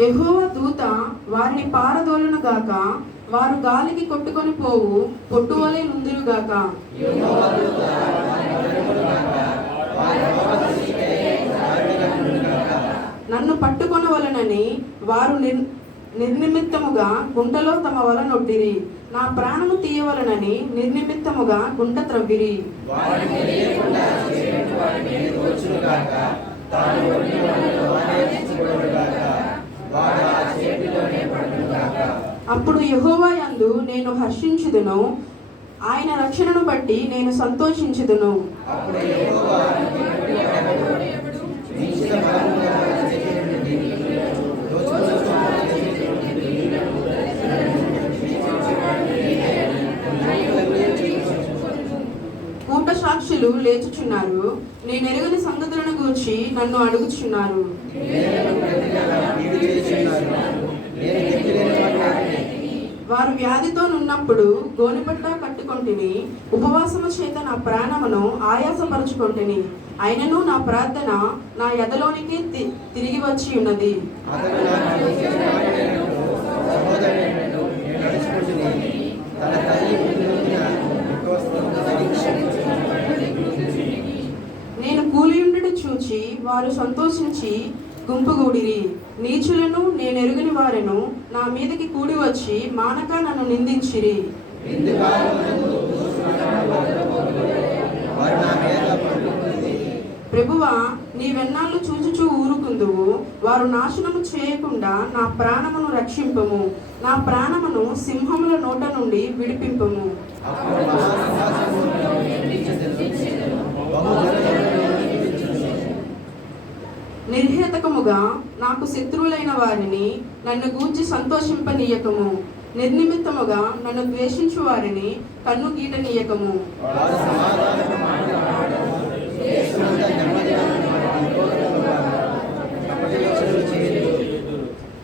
యెహోవా దూత వారిని పారదోలును గాక, వారు గాలికి కొట్టుకొని పోవు పొట్టువలే నుందురు గాక. నన్ను పట్టుకొనవలనని వారు నిర్నిమిత్తముగా గుంటలో తమ వల నొట్టిరి. నా ప్రాణము తీయవలనని నిర్నిమిత్తముగా గుంట త్రవ్విరి. అప్పుడు యెహోవా యందు నేను హర్షించుదును, ఆయన రక్షణను బట్టి నేను సంతోషించుదును. కూట సాక్షులు లేచుచున్నారు, నేనెరుగని సంగతులను గూర్చి నన్ను అడుగుచున్నారు. వారు వ్యాధితో నున్నప్పుడు గోనెపట్ట కట్టుకొంటిని, ఉపవాసము చేత నా ప్రాణమును ఆయాసపరచుకొంటిని. అయినను నా ప్రార్థన నా ఎదలోనికి తిరిగి వచ్చి ఉన్నది. నేను కూలియుండుట చూచి వారు సంతోషించి గుంపుగూడిరి. నీచులను నేనెరుగని వారెను నా మీదకి కూడి వచ్చి మానక నన్ను నిందించిరి. ప్రభువా, నీవెన్నాళ్ళు చూచుచూ ఊరుకుందువు? వారు నాశనము చేయకుండా నా ప్రాణమును రక్షింపము, నా ప్రాణమును సింహముల నోట నుండి విడిపింపము. నిర్హేతకముగా నాకు శత్రువులైన వారిని నన్ను గూర్చి సంతోషింపనీయకము. నిర్నిమిత్తముగా నన్ను ద్వేషించు వారిని కన్ను గీటనీయకము.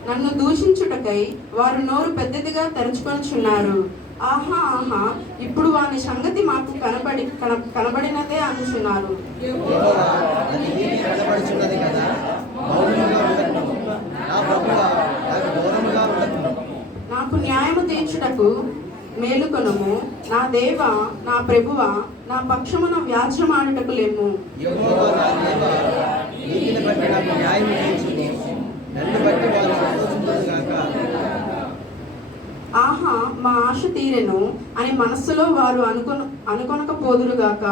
నన్ను దూషించుటకై వారు నోరు పెద్దదిగా తెరుచుకొనుచున్నారు. ఆహా ఆహా, ఇప్పుడు వాని సంగతి మాకు కనబడినదే అనుచున్నారు. నాకు న్యాయము తీర్చుటకు మేలుకొనుము. నా దేవ, నా ప్రభువ, నా పక్షమున వ్యాజ్యమాడుటకు లెమ్ము. ఆహా, మా ఆశ తీరెను అని మనస్సులో వారు అనుకొనకపోదురుగాక.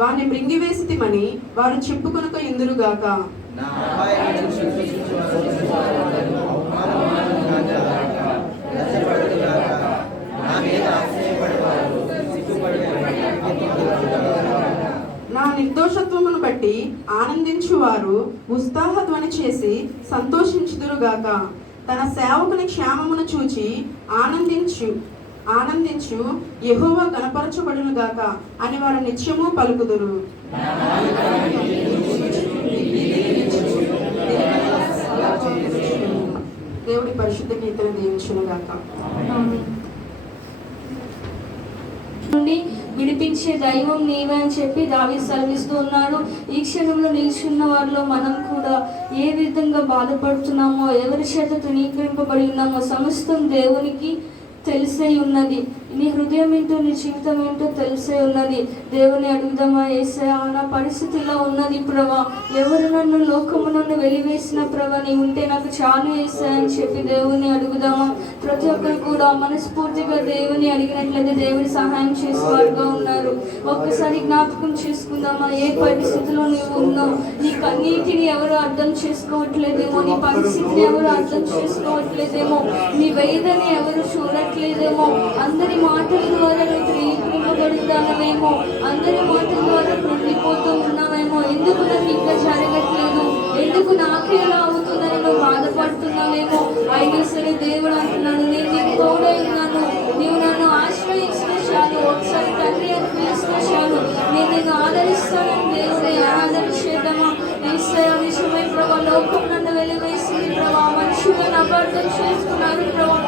వారిని మృంగివేసితిమని వారు చెప్పుకొనక ఇందురుగాక. నా నిర్దోషత్వమును బట్టి ఆనందించువారు ఉత్సాహధ్వని చేసి సంతోషించుదురుగాక. తన సేవకుని క్షేమమును చూచి ఆనందించు యెహోవా గణపరచబడును గాక అని వారు నిత్యము పలుకుదురు. దేవుడి పరిశుద్ధ గీతను దీవించును గాక. నుండి విడిపించే దైవం నీవే అని చెప్పి దావీదు సెలవిస్తూ ఉన్నాడు. ఈ క్షణంలో నిల్చున్న వారిలో మనం కూడా ఏ విధంగా బాధపడుతున్నామో, ఎవరి చేత తృణీకరింపబడి ఉన్నామో సమస్తం దేవునికి తెలిసే ఉన్నది. నీ హృదయం ఏంటో, నీ జీవితం ఏంటో తెలిసే ఉన్నది. దేవుని అడుగుదామా, యేసయ్యా నా పరిస్థితిలో ఉన్నది ప్రభా, ఎవరు నన్ను లోకము నుండి వెలివేసిన ప్రభా, నీ ఉంటే నాకు చాలు యేసయ్యా అని చెప్పి దేవుని అడుగుదామా. ప్రతి ఒక్కరు కూడా మనస్ఫూర్తిగా దేవుని అడిగినట్లయితే దేవుని సహాయం చేసేవారుగా ఉన్నారు. ఒక్కసారి జ్ఞాపకం చేసుకుందామా, ఏ పరిస్థితిలో నీవు ఉన్నావు? నీ కన్నీటిని ఎవరు అర్థం చేసుకోవట్లేదేమో, నీ పరిస్థితిని ఎవరు అర్థం చేసుకోవట్లేదేమో, నీ వేదన ఎవరు చూడట్లేదేమో, అందరి మాటల ద్వారా నువ్వు త్రీకరింపబడుతున్నావేమో, అందరి మాటల ద్వారా కృంగిపోతూ ఉన్నావేమో. ఎందుకు నాకు ఇంకా జరగట్లేదు, ఎందుకు నాకేలా అవుతుందని నువ్వు బాధపడుతున్నావేమో. అయినా సరే దేవుడు అంటున్నాను, నేను నీకు తోడై ఉన్నాను. నీవు నన్ను ఆశ్రయించిన చాలు, ఒకసారి తండ్రి అని పిలిచిన చాలు, నేను నిన్ను ఆదరిస్తానని దేవుడే. ఆరాధన చేద్దామా? యేసయ్యా విషయమై ప్రభా, లోకం నన్ను వెలివేసింది ప్రభా, మనుషులను అపార్థం చేసుకున్నారు ప్రభా.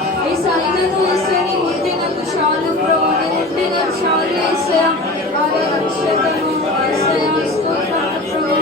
అయినను యేసయ్యా నీ ఉంటే నాకు చాలు ప్రభా, నేను ఉంటే నాకు చాలు యేసయ్యా. ఆరాధన చేద్దాము. యేసయ్యా స్తోత్రాలు ప్రభా.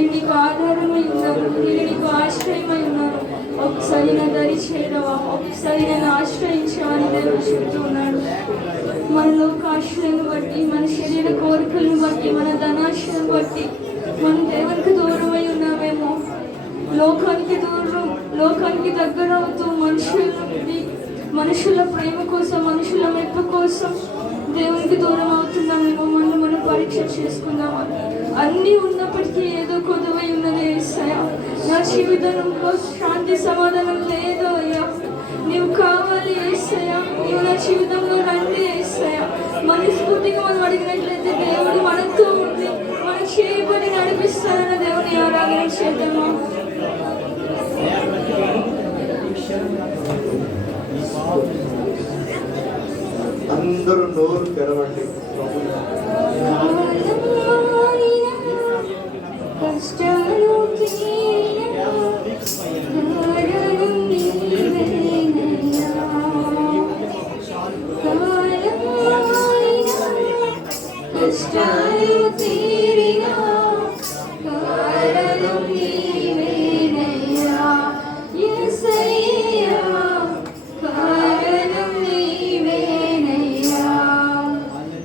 నేను నీకు ఆధారమై ఉన్నాను, నేను నీకు ఆశ్రయమై ఉన్నాను. ఒకసారి నా దరి చేరవా, ఒకసారి నన్ను ఆశ్రయించవని దేవుడు చెప్తూ ఉన్నాడు. మన లోకాశ్రయాన్ని బట్టి, మన శరీర కోరికలను బట్టి, మన ధనాశ్రయం బట్టి మనం దేవునికి దూరమై ఉన్నామేమో. లోకానికి దూరం, లోకానికి దగ్గర అవుతూ మనుషుల ప్రేమ కోసం, మనుషుల మెప్పు కోసం దేవునికి దూరం అవుతున్నామేమో. మనం పరీక్ష చేసుకుందామా? అన్నీ ఉన్నప్పటికీ ఏదో కొదువై ఉన్నది యేసయ్యా. నా జీవితంలో శాంతి సమాధానం లేదు అయ్యా. నీవు కావాలి యేసయ్యా, నీవు నా జీవితంలో రండి యేసయ్యా. మనస్ఫూర్తిగా మనం అడిగినట్లయితే దేవుడు మనతో ఉండి మన చేయబడి నడిపిస్తారన్న దేవుని ఆరాధన చేద్దామా? అందరూ నోరు తెరవండి. కష్టాలు తీరినా కారణం నీవేనయ్యా యేసయ్యా, కారణం నీవేనయ్యా,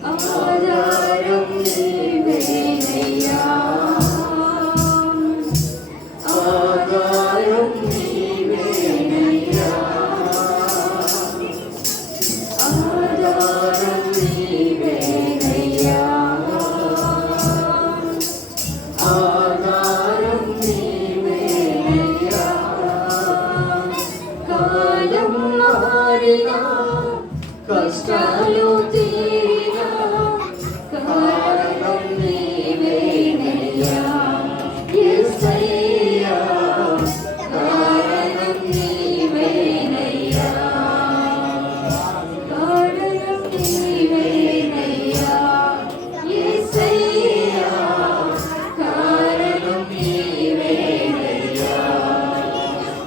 ఆధారం నీవేనయ్యా, ఆధారం నీవేనయ్యా, ఆధారం నీవేనయ్యా, ఆధారం నీవేనయ్యా. కాలం మారినా, కష్టాలు తీరినా, కారణం నీవేనయ్యా యేసయ్యా, కారణం నీవేనయ్యా, కారణం నీవేనయ్యా యేసయ్యా, కారణం నీవేనయ్యా.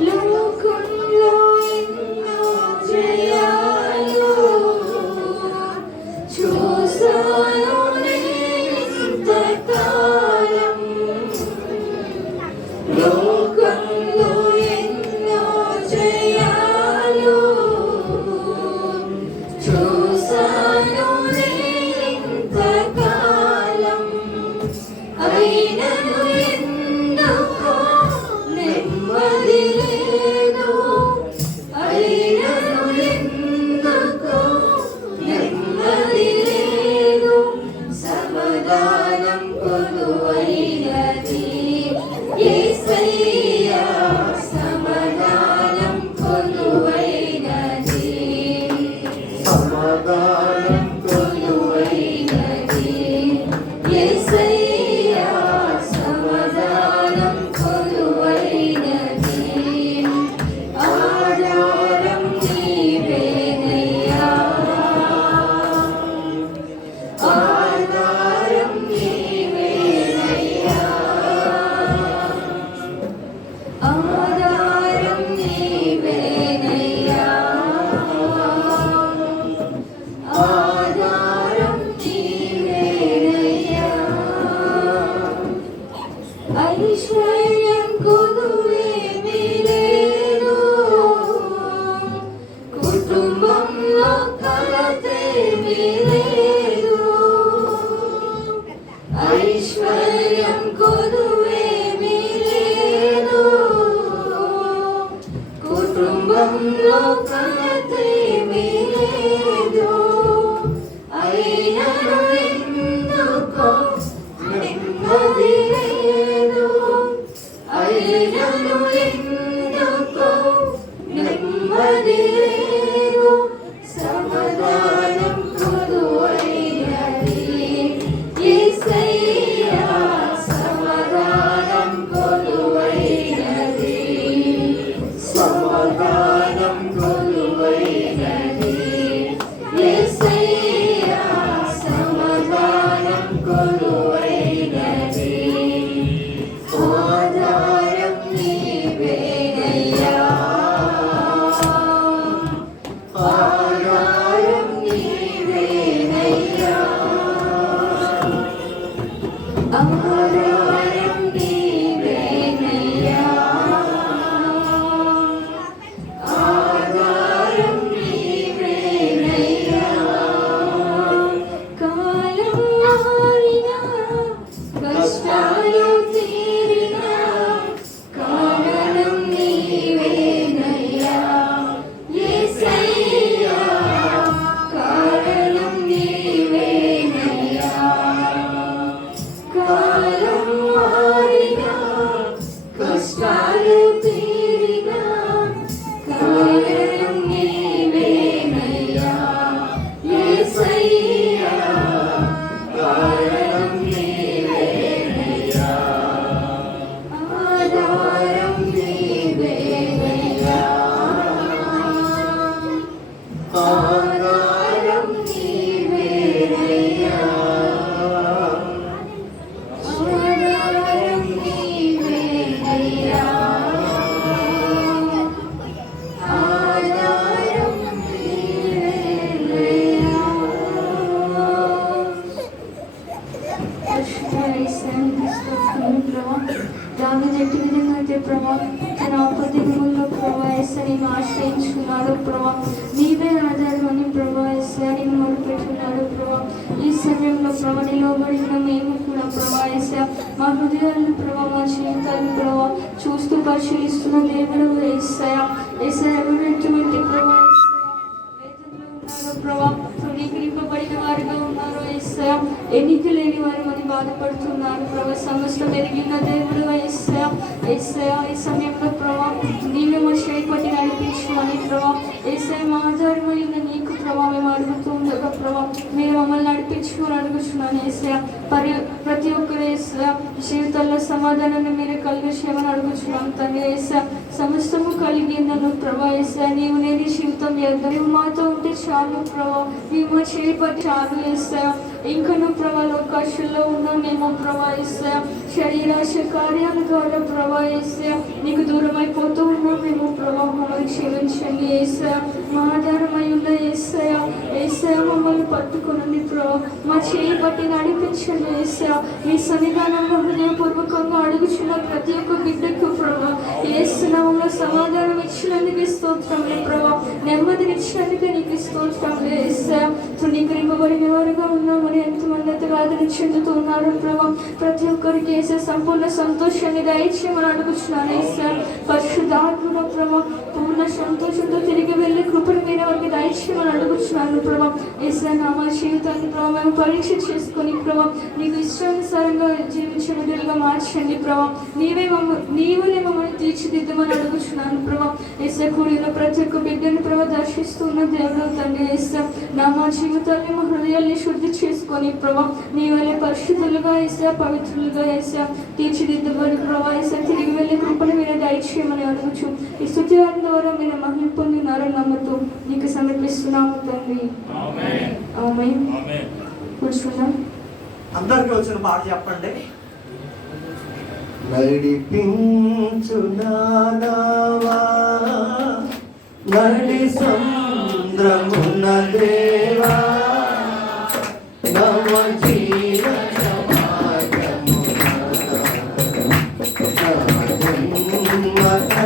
లోకంలో ఎన్నో జయాలు చూసాను నేనింతకాలం, లోకంలో ఎన్నో జయాలు చూసాను నేనింతకాలం, అయినను ఎందుకో నెమ్మది లేదు, అయినను ఎందుకో నెమ్మది లేదు, సమాధానం కొలువైనది యేసయ్యా, సమాధానం కొలువైనది, సమాధానం కొలువైనది యేసయ్యా, సమాధానం కొలువైనది, ఆధారం నీవేనయ్యా, ఆధారం నీవేనయ్యా, ఆధారం నీవేనయ్యా, ఆధారం నీవేనయ్యా. ఐశ్వర్యం కొదువేమీ లేదు, కుటుంబంలో కలతేమీ లేదు, ఐశ్వర్యం కొదువేమీ లేదు, కుటుంబంలో కలతేమీ లేదు, అయినను ఎందుకో నెమ్మది లేదు, అయినను ఎందుకో నెమ్మది లేదు, సమాధానం కొలువైనది యేసయ్యా, సమాధానం కొలువైనది, సమాధానం కొలువైనది యేసయ్యా, సమాధానం కొలువైనది, ఆధారం నీవేనయ్యా, ఆధారం నీవేనయ్యా. ఆధారం నీవేనయ్యా. ఆధారం నీవేనయ్యా. దాని జట్టు విధంగా అయితే ప్రభా తన ఆపదిలో ప్రభా ఎస్ఐ నేను ఆశ్రయించుకున్నాడు ప్రభా నీవే ఆధారమని ప్రభా ఎస్ఐ నేను మొదలుపెట్టుకున్నాడు ప్రభా ఈ సమయంలో ప్రభా నిలవబడిన మేము కూడా ప్రభా ఎస్ఐ మా హృదయాలను ప్రభా మా జీవితాలను ప్రభా చూస్తూ పరిశీలిస్తున్న దేవుడు ఎస్ఐ ఎస్ఐ ఎవరైనటువంటి ప్రభా ప్రభా తృణీకరింపబడిన వారిగా ఉన్నారు ఎస్ఐ ఎన్నిక లేని వారు అని బాధపడుతున్నారు ప్రభా సమస్తం ఎరిగిన దేవుడు ఎస్ఐ ఎస్ఐ ఈ సమయంలో ప్రభా నీవే మా చేపట్టి నడిపించమని ప్రభా ఎస్ఐ మా ఆధారమైన నీకు ప్రభా మేము అడుగుతూ ఉండగా ప్రభా మీరు మమ్మల్ని నడిపించుకొని అడుగుతున్నాను ఎస్ఐ ప్రతి ఒక్కరు ఎస్ఐ జీవితాల్లో సమాధానాన్ని మీరు కలిగించమని అడుగుతున్నాను తండ్రి ఎస్ఐ సమస్తము కలిగిందను ప్రభా ఎస్ఐ నీవు నేను జీవితం చేద్దాం నువ్వు మాతో ఉంటే చాలు ప్రభా నీవు మా చేపట్టి చాలు ఎస్ఐ ఇంకనూ ప్రభా లోకాశల్లో ఉన్నామేమో ప్రభా ఎస్ఐ శరీరాశ కార్యాల ద్వారా ప్రభా ఎస్ఐ నీకు దూరం అయిపోతూ ఉన్నామేమో ప్రభా మమ్మల్ని క్షమించండి ఏసా మా ఆధారమై ఉన్న ఏసా ఏసా మమ్మల్ని పట్టుకునండి ప్రభా మా చేయి పట్టి నడిపించండి ఏసా మీ సన్నిధానంలో హృదయపూర్వకంగా అడుగుచున్న ప్రతి ఒక్క బిడ్డకు ప్రభా ఏసునామంలో సమాధానం ఇచ్చినందుకు స్తోత్రంలే ప్రభా నెమ్మదినిచ్చినందుకు నీకు స్తోత్రంలే ఏసా తృణీకరింపబడిన వారుగా ఉన్నామని ఎంతమంది అయితే వేదన చెందుతూ ఉన్నారు ప్రభా ప్రతి ఒక్కరికి ఏసే సంపూర్ణ సంతోషాన్ని దయచేయమని అడుగుచున్నాను ఏసా పరిశుద్ధాత్మలో ప్రభా పూర్ణ సంతోషంతో తిరిగి వెళ్ళి కృపను మీద వారికి దయచేయమని అడుగుచున్నాను ప్రభా ఏసా నామ జీవితాన్ని ప్రభా మేము పరీక్ష చేసుకొని ప్రభా నీకు ఇష్టానుసారంగా జీవించిన బిడ్డలుగా మార్చండి ప్రభా నీవే మమ్మల్ని తీర్చిదిద్దమని అడుగుచున్నాను ప్రభా ఏసా కూడిన ప్రతి ఒక్క బిడ్డని ప్రభా దర్శిస్తున్న దేవుడు తండ్రి ఏసా నా మా జీవితాన్ని మా హృదయాన్ని శుద్ధి చేసుకొని ప్రభా నీ వల్లే పరిశుద్ధులుగా ఏసా పవిత్రులుగా ఏసా తీర్చిదిద్దమని ప్రభా ఏసా తిరిగి వెళ్ళి కృపను మీద దయచేయమని అడుగుచు ఈ స్తుతి ద్వారా మీరు మహిమ పొందినారని నమ్ముతూ నీకు సమర్పిస్తున్నాము తండ్రి ఆమేన్. కూర్చున్నాం. అందరికీ వచ్చిన పాట చెప్పండి. నడిపించు నానావా నడి సంద్రమున దేవా నవ జీవన మార్గమున నా జన్మ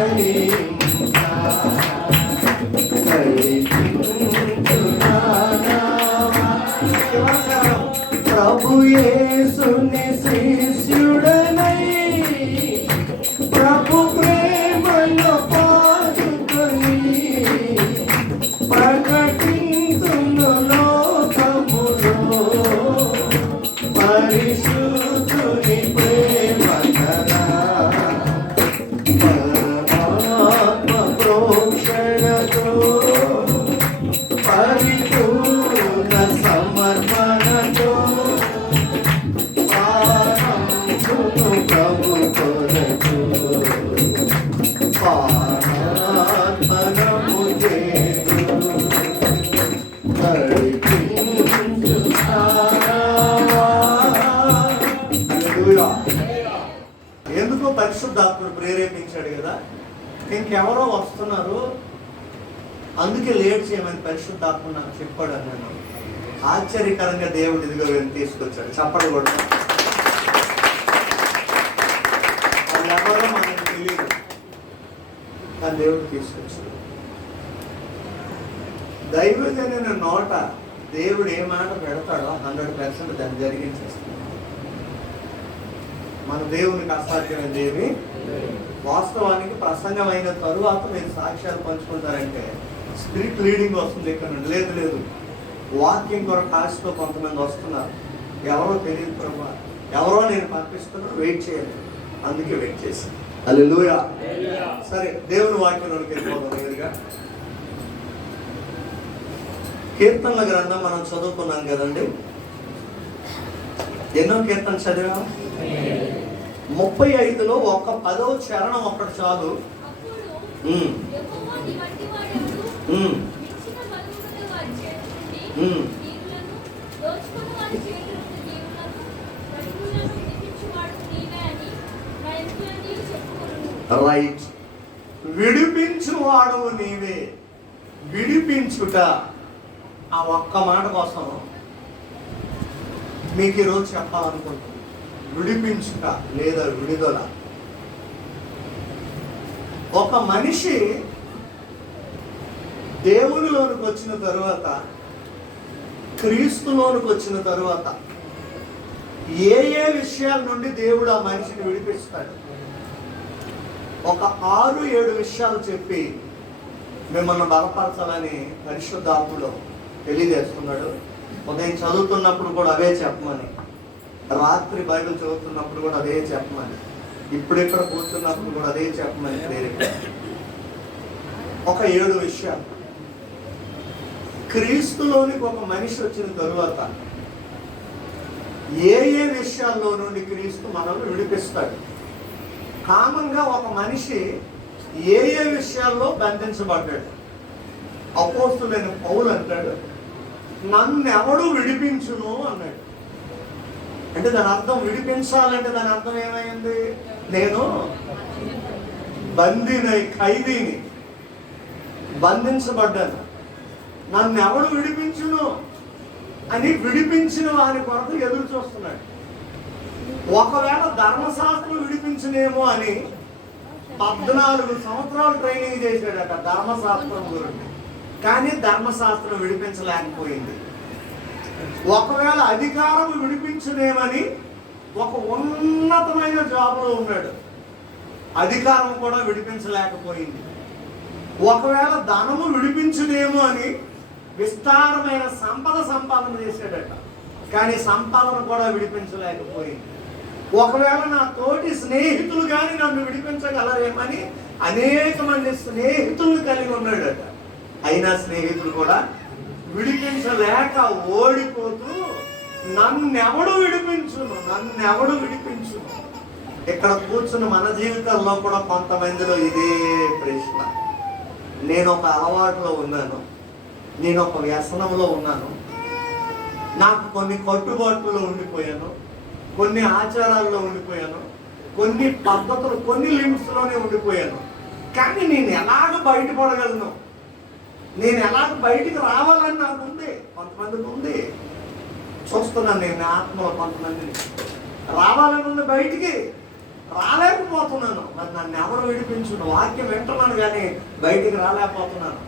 నడిపించు నానావా ప్రభు యేసుని శిష్యుడనై ప్రభు ప్రేమలో పాదుకొని ప్రకటింతును లోకములో పరిశుద్ధుని ప్రేమ కథ పరమాత్మ ప్రోక్షణతో పరిపూర్ణ సమర్పణతో ఆనందును ప్రభు కొరకు పానాత్మనము చేదు నడిపించు నానావా. హల్లెలూయా. ఎందుకో పరిశుద్ధాత్ముడు ప్రేరేపించాడు కదా, ఇంకెవరో వస్తున్నారు అందుకే లేట్ చేయమని పరిశుద్ధాత్ముడు నాకు చెప్పాడు అన్నాను. ఆశ్చర్యకరంగా దేవుడు ఇదిగో వెళ్ళి తీసుకొచ్చాడు. చెప్పడు కూడా వాళ్ళు ఎవరో మనకు తెలియదు, కానీ దేవుడు తీసుకొచ్చాడు. దైవజనుల నోట దేవుడు ఏ మాట పెడతాడో 100% దాన్ని జరిగించేస్తాడు. మన దేవునికి అసాధ్యమైనది ఏమి వాస్తవానికి ప్రసంగం అయిన తరువాత మీరు సాక్ష్యాలు పంచుకుంటారంటే స్పిరిట్ లీడింగ్ వస్తుంది ఇక్కడ నుండి. లేదు వాక్యం కొరకు ఆశతో కొంతమంది వస్తున్నారు, ఎవరో తెలియదు ప్రభా, ఎవరో నేను పంపిస్తున్నాను, వెయిట్ చేయాలి, అందుకే వెయిట్ చేసి. హల్లెలూయా. సరే, దేవుని వాక్యంలోకి వెళ్ళిపోదాం. ఎదురుగా కీర్తనల గ్రంథం మనం చదువుకున్నాం కదండి. ఎన్నో కీర్తన చదివా? 35లో ఒక్క 10వ చరణం ఒక్కటి చాలు. విడిపించుట, ఆ ఒక్క మాట కోసం మీకు ఈరోజు చెప్పాలనుకుంటున్నాను. విడిపించుట లేదా విడుదల. ఒక మనిషి దేవునిలోనికి వచ్చిన తరువాత, క్రీస్తులోనికి వచ్చిన తరువాత ఏ ఏ విషయాల నుండి దేవుడు ఆ మనిషిని విడిపిస్తాడు? ఒక 6-7 విషయాలు చెప్పి మిమ్మల్ని బలపరచాలని పరిశుద్ధాత్ముడు తెలియజేస్తున్నాడు. ఉదయం చదువుతున్నప్పుడు కూడా అవే చెప్పమని, రాత్రి బైబిల్ చదువుతున్నప్పుడు కూడా అదే చెప్పమని, ఇప్పుడిక్కడ కూర్చున్నప్పుడు కూడా అదే చెప్పమని ప్రేరేప. ఒక 7 విషయాలు. క్రీస్తులోనికి ఒక మనిషి వచ్చిన తరువాత ఏ ఏ విషయాల్లో నుండి క్రీస్తు మనల్ని విడిపిస్తాడు? కామన్గా ఒక మనిషి ఏ ఏ విషయాల్లో బంధించబడ్డాడు? అపోస్తులైన పౌలు అంటాడు, నన్నెవడు విడిపించును అన్నాడు. అంటే దాని అర్థం, విడిపించాలంటే దాని అర్థం ఏమైంది? నేను ఖైదీని, బంధించబడ్డాను, నన్ను ఎవడు విడిపించును అని విడిపించిన వారి కొరకు ఎదురు చూస్తున్నాడు. ఒకవేళ ధర్మశాస్త్రం విడిపించునేమో అని 14 సంవత్సరాలు ట్రైనింగ్ చేశాడట ధర్మశాస్త్రం గురించి, కానీ ధర్మశాస్త్రం విడిపించలేకపోయింది. ఒకవేళ అధికారం విడిపించునేమని ఒక ఉన్నతమైన జాబ్లో ఉన్నాడు, అధికారం కూడా విడిపించలేకపోయింది. ఒకవేళ ధనము విడిపించునేమో అని విస్తారమైన సంపాదన చేశాడట, కానీ సంపాదన కూడా విడిపించలేకపోయింది. ఒకవేళ నా తోటి స్నేహితులు కానీ నన్ను విడిపించగలరేమని అనేక మంది స్నేహితులను కలిగి ఉన్నాడట, అయినా స్నేహితులు కూడా విడిపించలేక ఓడిపోతూ నన్నెవడు విడిపించును. ఇక్కడ కూర్చున్న మన జీవితాల్లో కూడా కొంతమందిలో ఇదే ప్రశ్న. నేను ఒక అలవాటులో ఉన్నాను, నేను ఒక వ్యసనంలో ఉన్నాను, నాకు కొన్ని కట్టుబాట్లలో ఉండిపోయాను, కొన్ని ఆచారాల్లో ఉండిపోయాను, కొన్ని పద్ధతులు, కొన్ని లిమిట్స్లోనే ఉండిపోయాను. కానీ నేను ఎలాగ బయటపడగలను, నేను ఎలాగ బయటికి రావాలని నాకు ఉంది. కొంతమందికి ఉంది, చూస్తున్నాను నేను ఆత్మలో కొంతమందిని రావాలని ఉంది, బయటికి రాలేకపోతున్నాను. మరి నన్ను ఎవరు విడిపించును? వాక్యం వింటున్నాను కానీ బయటికి రాలేకపోతున్నాను,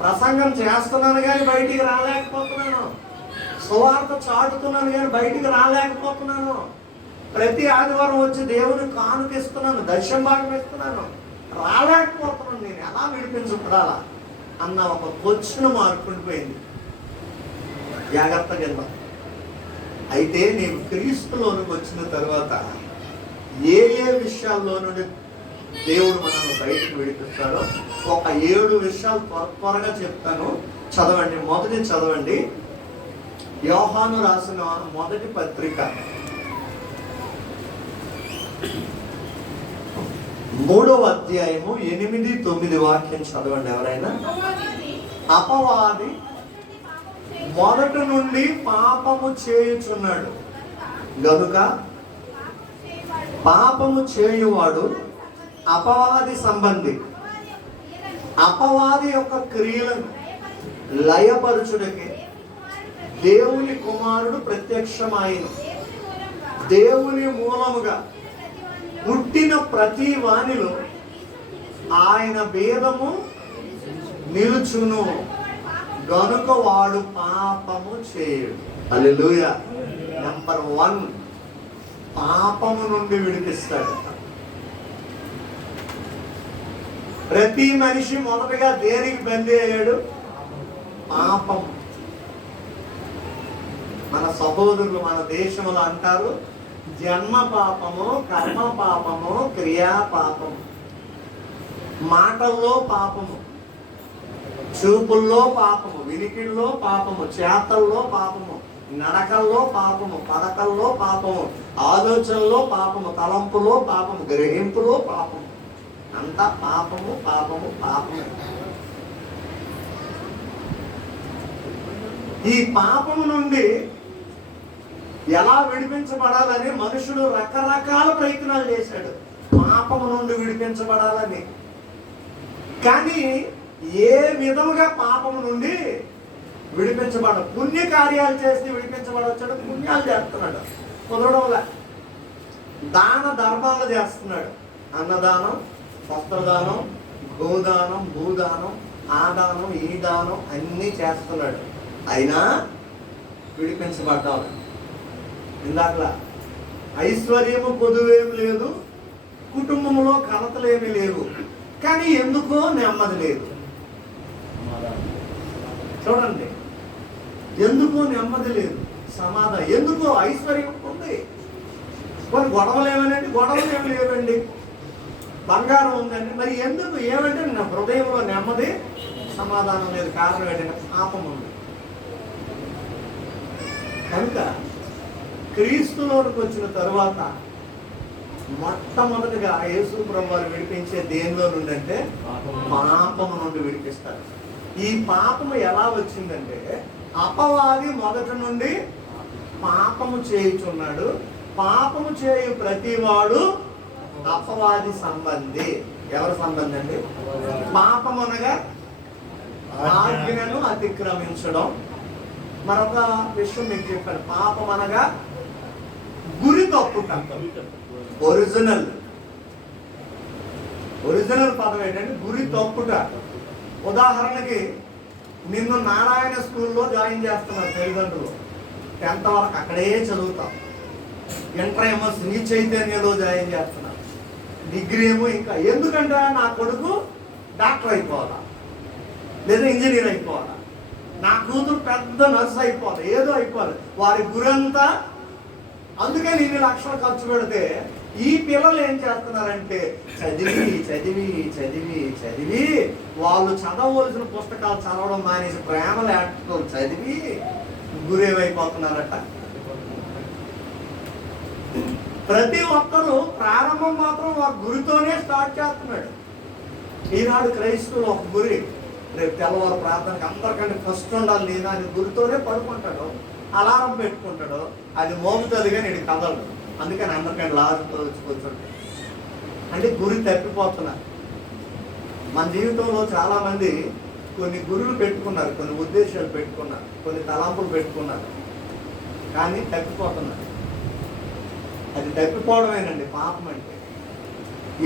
ప్రసంగం చేస్తున్నాను కానీ బయటికి రాలేకపోతున్నాను, సువార్త చాటుతున్నాను కానీ బయటికి రాలేకపోతున్నాను, ప్రతి ఆదివారం వచ్చి దేవుని కానుకిస్తున్నాను, దశమ భాగం ఇస్తున్నాను, రాలేకపోతున్నాను. నేను ఎలా విడిపించబడాలా అన్న ఒక క్వశ్చన్ మార్పుండిపోయింది. జాగ్రత్త కింద. అయితే నేను క్రీస్తులోనికి వచ్చిన తర్వాత ఏ ఏ విషయాల్లో నుండి దేవుడు మనల్ని బయటకు విడిపిస్తాడో ఒక 7 విషయాలు త్వరగా చెప్తాను. చదవండి. మొదటి చదవండి, యోహాను రాసిన మొదటి పత్రిక 3వ అధ్యాయము 8-9 వాక్యం చదవండి ఎవరైనా. అపవాది మొదటి నుండి పాపము చేయుచున్నాడు గనుక పాపము చేయువాడు అపవాది సంబంధి. అపవాది యొక్క క్రియలను లయపరచుటకి దేవుని కుమారుడు ప్రత్యక్షమాయను. దేవుని మూలముగా పుట్టిన ప్రతి వానిలో ఆయన భేదము నిలుచును గనుక వాడు పాపము చేయుడు. హల్లెలూయా. నంబర్ 1, పాపము నుండి విడిపిస్తాడు. ప్రతి మనిషి మొదటగా దేనికి బందీ అయ్యాడు? పాపం. మన సహోదరులు మన దేశంలో అంటారు, జన్మ పాపము, కర్మ పాపము, క్రియా పాపము. మాటల్లో పాపము, చూపుల్లో పాపము, వినికిల్లో పాపము, చేతల్లో పాపము, నడకల్లో పాపము, పడకల్లో పాపము, ఆలోచనలో పాపము, తలంపులో పాపము, గ్రహింపులో పాపము. అంతా పాపము పాపము పాపము. ఈ పాపము నుండి ఎలా విడిపించబడాలని మనుషుడు రకరకాల ప్రయత్నాలు చేశాడు, పాపము నుండి విడిపించబడాలని. కానీ ఏ విధముగా పాపము నుండి విడిపించబడ, పుణ్య కార్యాలు చేసి విడిపించబడొచ్చాడు. పుణ్యాలు చేస్తున్నాడు, కుదరడంలా. దాన ధర్మాలు చేస్తున్నాడు. అన్నదానం, వస్త్రదానం, గోదానం, భూదానం, ఆ దానం, ఈ దానం అన్నీ చేస్తున్నాడు. అయినా విడిపించబడ్డాడు. ఇందాకలా ఐశ్వర్యము పొదువేమి లేదు, కుటుంబంలో కలతలేమి లేవు, కానీ ఎందుకో నెమ్మది లేదు. చూడండి, ఎందుకో నెమ్మది లేదు, సమాధానం. ఎందుకో ఐశ్వర్యం ఉంది, కొన్ని గొడవలు ఏమనండి, గొడవలు ఏమి లేవండి, బంగారం ఉందండి, మరి ఎందుకు ఏమంటే నా హృదయంలో నెమ్మది సమాధానం లేదు. కారణం ఏంటంటే పాపం ఉంది. కనుక క్రీస్తులోనికి వచ్చిన తరువాత మొట్టమొదటిగా యేసు ప్రభువు వారు విడిపించే దేనిలో నుండి అంటే పాపము నుండి విడిపిస్తారు. ఈ పాపము ఎలా వచ్చిందంటే అపవాది మొదటి నుండి పాపము చేయుచున్నాడు. పాపము చేయు ప్రతివాడు అపవాది సంబంధి. ఎవరి సంబంధి అండి? పాపం అనగా ఆజ్ఞను అతిక్రమించడం. మరొక విషయం మీకు చెప్పాను, పాపం అనగా గురి తప్పుట. ఒరిజినల్ పదం ఏంటంటే గురి తప్పుట. ఉదాహరణకి నిన్ను నారాయణ స్కూల్లో జాయిన్ చేస్తున్నారు తల్లిదండ్రులు, 10th వరకు అక్కడే చదువుతాం. ఇంటర్ ఏమో శ్రీ చైతన్యలో జాయిన్ చేస్తున్నారు, డిగ్రీ ఏమో ఇంకా. ఎందుకంటే నా కొడుకు డాక్టర్ అయిపోవాలా, లేదా ఇంజనీర్ అయిపోవాలా, నా కూతురు పెద్ద నర్స్ అయిపోవాలి, ఏదో అయిపోవాలి. వారి గురంతా. అందుకని ఇన్ని లక్షలు ఖర్చు పెడితే ఈ పిల్లలు ఏం చేస్తున్నారంటే చదివి చదివి చదివి చదివి వాళ్ళు చదవవలసిన పుస్తకాలు చదవడం మానేసి ప్రేమ లేఖలు చదివి గురేమైపోతున్నారట. ప్రతి ఒక్కరూ ప్రారంభం మాత్రం ఒక గురితోనే స్టార్ట్ చేస్తున్నాడు. ఈనాడు క్రైస్తవులు ఒక గురి, రేపు తెల్లవారు ప్రార్థనకి అందరికంటే ఫస్ట్ ఉండాలి నేను అని గురితోనే పడుకుంటాడు, అలారం పెట్టుకుంటాడు. అది మోగుతుంది కానీ ఇది కదలడు. అందుకని అందరికంటే లాస్ట్తో వచ్చి కూర్చుంటాడు. అంటే గురి తప్పిపోతున్నారు. మన జీవితంలో చాలామంది కొన్ని గురులు పెట్టుకున్నారు, కొన్ని ఉద్దేశాలు పెట్టుకున్నారు, కొన్ని తలంపులు పెట్టుకున్నారు, కానీ తప్పిపోతున్నారు. అది తప్పిపోవడమేనండి పాపం అంటే.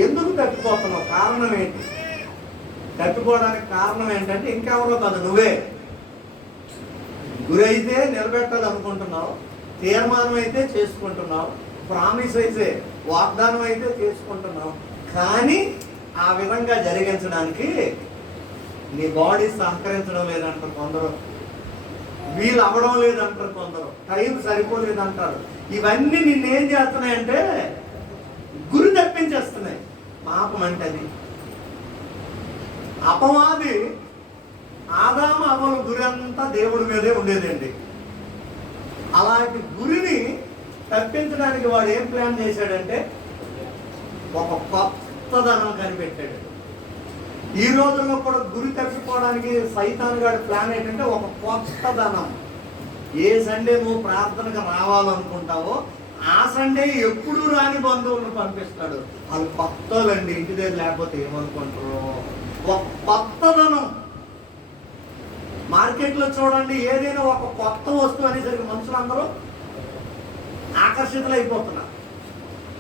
ఎందుకు తప్పిపోతున్నావు? కారణం ఏంటి? తప్పిపోవడానికి కారణం ఏంటంటే ఇంకెవరో కాదు, నువ్వే. గురి అయితే నిలబెట్టాలి అనుకుంటున్నావు, తీర్మానం అయితే చేసుకుంటున్నావు, ప్రామిస్ అయితే వాగ్దానం అయితే చేసుకుంటున్నావు, కానీ ఆ విధంగా జరిగించడానికి నీ బాడీ సహకరించడం లేదంటారు కొందరు, వీలు అవ్వడం లేదంటారు కొందరు, టైం సరిపోలేదంటారు. ఇవన్నీ నిన్నేం చేస్తున్నాయంటే గురి తప్పించేస్తున్నాయి. పాపం అంటే అది. అపవాది ఆదాము అవ్వల గురి అంతా దేవుడి మీదే ఉండేదండి. అలాంటి గురిని తప్పించడానికి వాడు ఏం ప్లాన్ చేశాడంటే ఒక కొత్తదనం కనిపెట్టాడు. ఈ రోజుల్లో కూడా గురి తప్పిపోవడానికి సైతాన్ గారి ప్లాన్ ఏంటంటే ఒక కొత్తదనం. ఏ సండే నువ్వు ప్రార్థనకు రావాలనుకుంటావో ఆ సండే ఎప్పుడు రాని బంధువులను పంపిస్తాడు. వాళ్ళు కొత్తలండి, ఇంటి దగ్గర లేకపోతే ఏమనుకుంటారు. ఒక కొత్తదనం. మార్కెట్లో చూడండి, ఏదైనా ఒక కొత్త వస్తువు అనేసరికి మనుషులందరూ ఆకర్షితులైపోతున్నారు.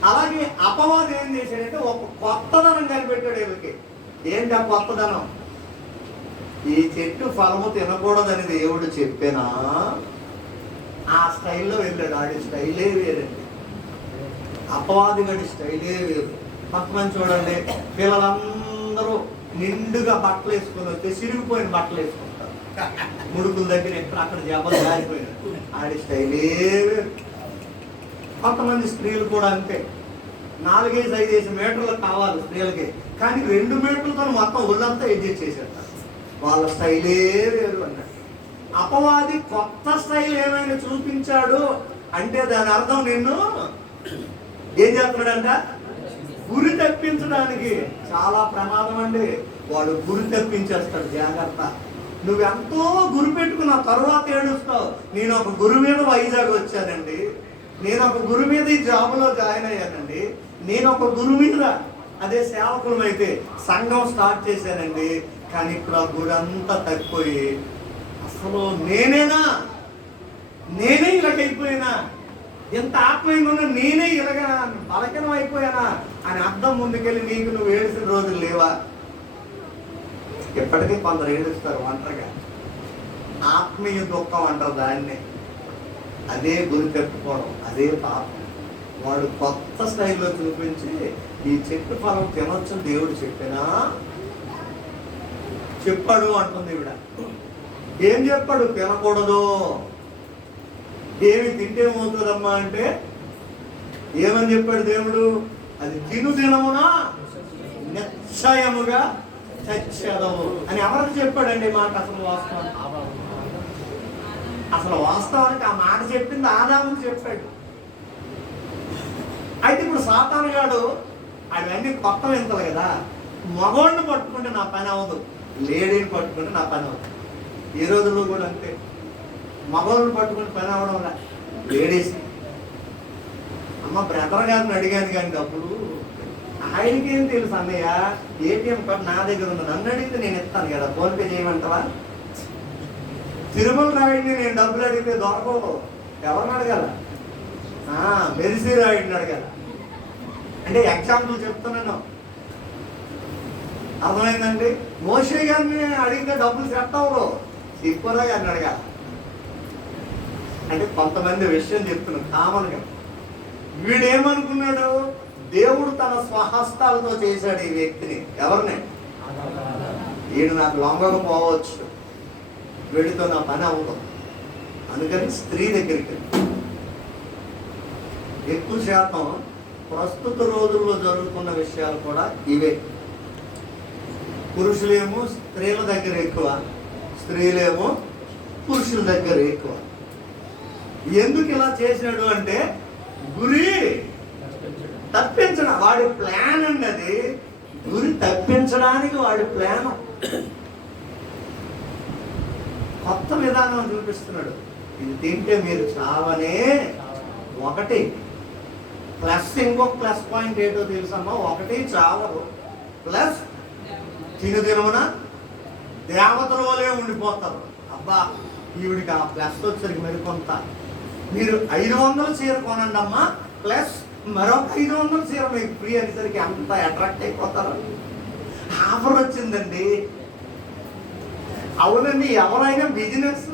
అలాగే అపవాది ఏం చేశాడంటే ఒక కొత్తదనం కనిపెట్టాడు వీళ్ళకి. ఏంటి ఆ కొత్తదనం? ఈ చెట్టు ఫలము తినకూడదని దేవుడు చెప్పేనా ఆ స్టైల్లో వెళ్ళాడు. ఆడి స్టైలే వేరండి, అపవాది గడి స్టైలే వేరు. కొంతమంది చూడండి, పిల్లలందరూ నిండుగా బట్టలు వేసుకొని వస్తే చిరిగిపోయిన బట్టలు వేసుకుంటారు. ముడుకుల దగ్గర ఎక్కడ అక్కడ జబ్బలు జారిపోయినారు. ఆడి స్టైలే వేరు. కొంతమంది స్త్రీలు కూడా అంతే, 4-5 మీటర్లు కావాలి స్త్రీలకి, కానీ 2 మీటర్లతో మొత్తం ఒళ్ళంతా ఎడ్జెస్ట్ చేసేస్తారు. వాళ్ళ స్టైలే వేరు అన్నట్టు. అపవాది కొత్త స్టైల్ ఏమైనా చూపించాడు అంటే దాని అర్థం నిన్ను ఏం చేస్తున్నాడంట? గురి తప్పించడానికి. చాలా ప్రమాదం అండి. వాడు గురి తప్పించేస్తాడు, జాగ్రత్త. నువ్వెంతో గురి పెట్టుకున్న తర్వాత ఏడుస్తావు. నేను ఒక గురు మీద వైజాగ్ వచ్చానండి, నేను ఒక గురు మీద ఈ జాబ్లో జాయిన్ అయ్యానండి, నేను ఒక గురు మీద అదే సేవకులం అయితే సంఘం స్టార్ట్ చేశానండి, కానీ ఇప్పుడు ఆ గుడి అంతా తగ్గిపోయి అసలు నేనే ఇలాగైపోయినా, ఎంత ఆత్మీయంగా ఉన్నా నేనే ఇలాగా బలకనం అయిపోయానా అని అర్థం ముందుకెళ్ళి నీకు నువ్వు ఏడిసిన రోజులు లేవా? ఎప్పటికీ కొందరు ఏడుస్తారు ఒంటరిగా. ఆత్మీయ దుఃఖం అంటారు దాన్నే. అదే గురి తెప్పుకోవడం, అదే పాపం. వాడు కొత్త స్టైల్లో చూపించి ఈ చెట్టు ఫలం తినొచ్చు దేవుడు చెప్పాడు అంటుంది ఈవిడ. ఏం చెప్పాడు? తినకూడదు. ఏమి తింటే ఏమవుతుందమ్మా అంటే ఏమని చెప్పాడు దేవుడు? అది తినమున నిశ్చయముగా చచ్చేదవు అని ఎవరికి చెప్పాడండి మాట? అసలు వాస్తవానికి ఆ మాట చెప్పింది ఆదాముకి చెప్పాడు. అయితే ఇప్పుడు సాతాను గాడు అవన్నీ కొత్త వింతలు కదా. మగోడిని పట్టుకుంటే నా పని అవ్వదు, లేడీని పట్టుకుంటే నా పని అవ్వదు. ఈ రోజుల్లో కూడా అంతే. మగోళ్ళని పట్టుకుని పని అవ్వడం వల్ల లేడీస్. అమ్మ బ్రదర్ గారిని అడిగాను కానీ డబ్బులు, ఆయనకేం తెలుసు అన్నయ్య, ఏటీఎం కార్డు నా దగ్గర ఉంది, నన్ను అడిగితే నేను ఇస్తాను కదా, ఫోన్పే చేయమంటావా? తిరుమల రాయుడిని నేను డబ్బులు అడిగితే దొరకవు, ఎవరిని అడగాల? మెరిసి రాయుడిని అడగాల. అంటే ఎగ్జాంపుల్ చెప్తున్నాను, అర్థమైందండి? మోషే గారిని అడిగితే డబ్బులు సెట్ అవ్వరు, సిక్కురా గారిని అడగాల. అంటే కొంతమంది విషయం చెప్తున్నాను కామన్గా. వీడేమనుకున్నాడు? దేవుడు తన స్వహస్తాలతో చేశాడు ఈ వ్యక్తిని. ఎవరిని? వీడు నాకు లొంగకపోవచ్చు, వీడితో నా పని అవ్వదు. అందుకని స్త్రీ దగ్గరికి ఎక్కువ శాతం ప్రస్తుత రోజుల్లో జరుగుతున్న విషయాలు కూడా ఇవే. పురుషులేమో స్త్రీల దగ్గర ఎక్కువ, స్త్రీలేమో పురుషుల దగ్గర ఎక్కువ. ఎందుకు ఇలా చేశాడు అంటే గురి తప్పించడం. వాడి ప్లాన్ అన్నది గురి తప్పించడానికి వాడి ప్లాన్. కొత్త విధానం చూపిస్తున్నాడు. ఇది తింటే మీరు చావనే. ఒకటి ప్లస్, ఇంకొక ప్లస్ పాయింట్ ఏంటో తెలుసమ్మా? ఒకటి చావరు, ప్లస్ తినుదినమున దేవతల వలే ఉండిపోతారు. అబ్బా ఈవిడికి ఆ ప్లస్ వచ్చరికి మరికొంత. మీరు 500 చీర కొనండి అమ్మా, ప్లస్ మరొక 500 చీర మీకు ఫ్రీ అనేసరికి అంత అట్రాక్ట్ అయిపోతారు. ఆఫర్ వచ్చిందండి. అవునండి, ఎవరైనా బిజినెస్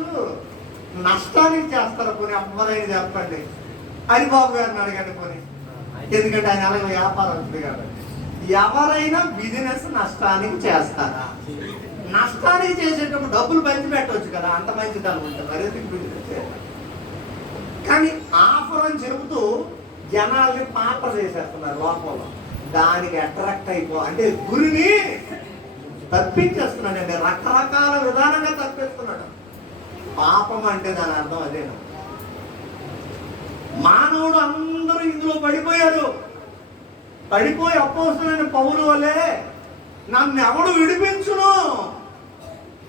నష్టానికి చేస్తారు. పోనీ ఎవరైనా చెప్పండి. హరిబాబు గారిని అడగండి పోనీ, ఎందుకంటే ఆయన అలాగే వ్యాపారం ఉంది కాబట్టి. ఎవరైనా బిజినెస్ నష్టానికి చేస్తారా? నష్టానికి చేసేటప్పుడు డబ్బులు పంచి పెట్టవచ్చు కదా, అంత మంచిది అనుకుంటారు. మరీ బిజినెస్ కానీ ఆఫర్ అని చెబుతూ జనాల్ని పాప చేసేస్తున్నారు లోపల. దానికి అట్రాక్ట్ అంటే గురిని తప్పించేస్తున్నాడు అండి. రకరకాల విధానంగా తప్పిస్తున్నాడు. పాపం అంటే దాని అర్థం అదేనా? మానవుడు అందరూ ఇందులో పడిపోయారు. పడిపోయి అపోస్తలుడైన పౌలు వలే నన్ను ఎవడు విడిపించును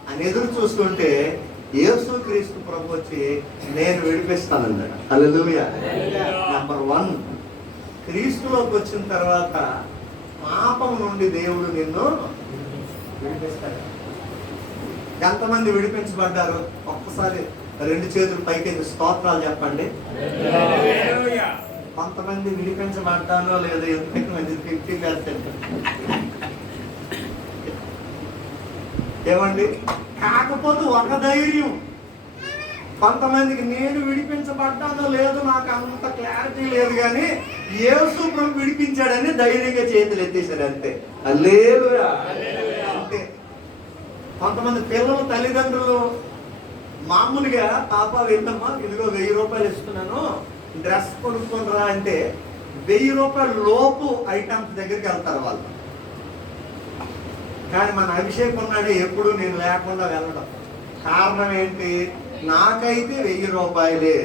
అని ఎదురు చూస్తుంటే యేసుక్రీస్తు ప్రభు వచ్చి నేను విడిపిస్తానన్నాడు. హల్లెలూయా. నంబర్ 1, క్రీస్తులోకి వచ్చిన తర్వాత పాపం నుండి దేవుడు నిన్ను విడిపిస్తాడు. ఎంతమంది విడిపించబడ్డారు? ఒక్కసారి 2 చేతులు పైకి స్తోత్రాలు చెప్పండి. కొంతమంది విడిపించబడ్డానో లేదో ఎంతమంది 50% ఏమండి? కాకపోతే ఒక ధైర్యం. కొంతమందికి నేను విడిపించబడ్డానో లేదో నాకు అంత క్లారిటీ లేదు, కానీ యేసు ప్రభు విడిపించాడని ధైర్యంగా చేతులు ఎత్తేసారు అంతే. హల్లెలూయా. అంతే. కొంతమంది పిల్లలు తల్లిదండ్రులు మామూలుగా పాప వెళ్తామా, ఇదిగో 1000 రూపాయలు ఇస్తున్నాను డ్రెస్ కొనుక్కొని రా అంటే 1000 రూపాయల లోపు ఐటమ్స్ దగ్గరికి వెళ్తారు వాళ్ళు. కానీ మన అభిషేక్ ఉన్నాడే ఎప్పుడు నేను లేకుండా వెళ్ళడం. కారణం ఏంటి? నాకైతే 1000 రూపాయలే.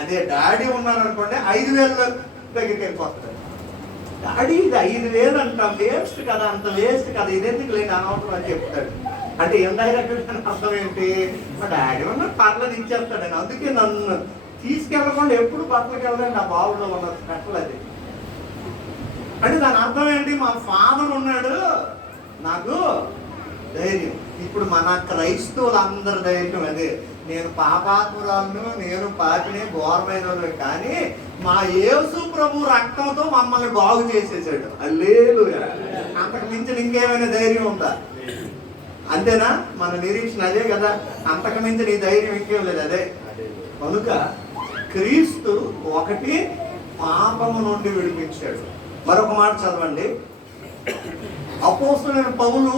అదే డాడీ ఉన్నారనుకోండి 5000 దగ్గరికి వెళ్ళిపోతాడు. డాడీ ఇది 5000 అంటాం, వేస్ట్ కదా, అంత వేస్ట్ కదా, ఇదెందుకు లేని అనవసరం అని చెప్తాడు. అంటే ఇండైరెక్ట్ అర్థం ఏంటి? మా డాడీ ఉన్న పర్లేదు ఇచ్చేస్తాడని. అందుకే నన్ను తీసుకెళ్ళకుండా ఎప్పుడు బట్టలకి వెళ్ళండి. ఆ బావులో ఉన్న స్పెషల్ అది. అంటే దాని అర్థం ఏంటి? మా ఫాదర్ ఉన్నాడు, నాకు ధైర్యం. ఇప్పుడు మన క్రైస్తవులందరి ధైర్యం అదే. నేను పాపాత్మురాలను, నేను పాపిని, ఘోరమైన వాళ్ళే, కానీ మా యేసు ప్రభు రక్తంతో మమ్మల్ని బాగు చేసేసాడు. హల్లెలూయా. అంతకు మించిన ఇంకేమైనా ధైర్యం ఉందా? అంతేనా? మన నిరీక్షణ అదే కదా. అంతకు మించి నీ ధైర్యం ఇంకేం లేదు. అదే కనుక క్రీస్తు ఒకటి పాపము నుండి విడిపించాడు. మరొక మాట చదవండి. అపోస్తలుడైన పౌలు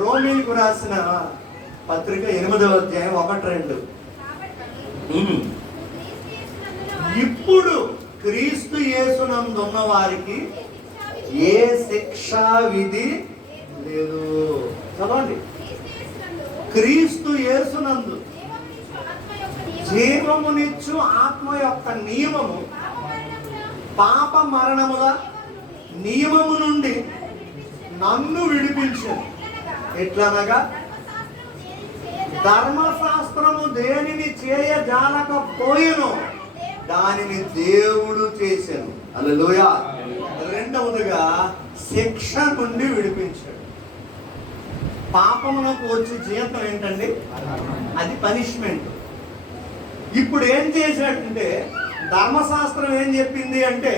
రోమీయులకు రాసిన పత్రిక 8వ అధ్యాయం 1-2. ఇప్పుడు క్రీస్తు యేసునందున్న వారికి ఏ శిక్షా విధి లేదు. చదవండి. క్రీస్తు యేసునందు జీవమునిచ్చు ఆత్మ యొక్క నియమము పాప మరణముల నియమము నుండి నన్ను విడిపించింది. ఎట్లనగా ధర్మశాస్త్రము దేనిని చేయజాలకపోయెనో దానిని దేవుడు చేశాను. హల్లెలూయా. రెండవదిగా శిక్ష నుండి విడిపించాడు. పాపమునకు వచ్చే జీతం ఏంటండి? అది పనిష్మెంట్. ఇప్పుడు ఏం చేశాడంటే, ధర్మశాస్త్రం ఏం చెప్పింది అంటే,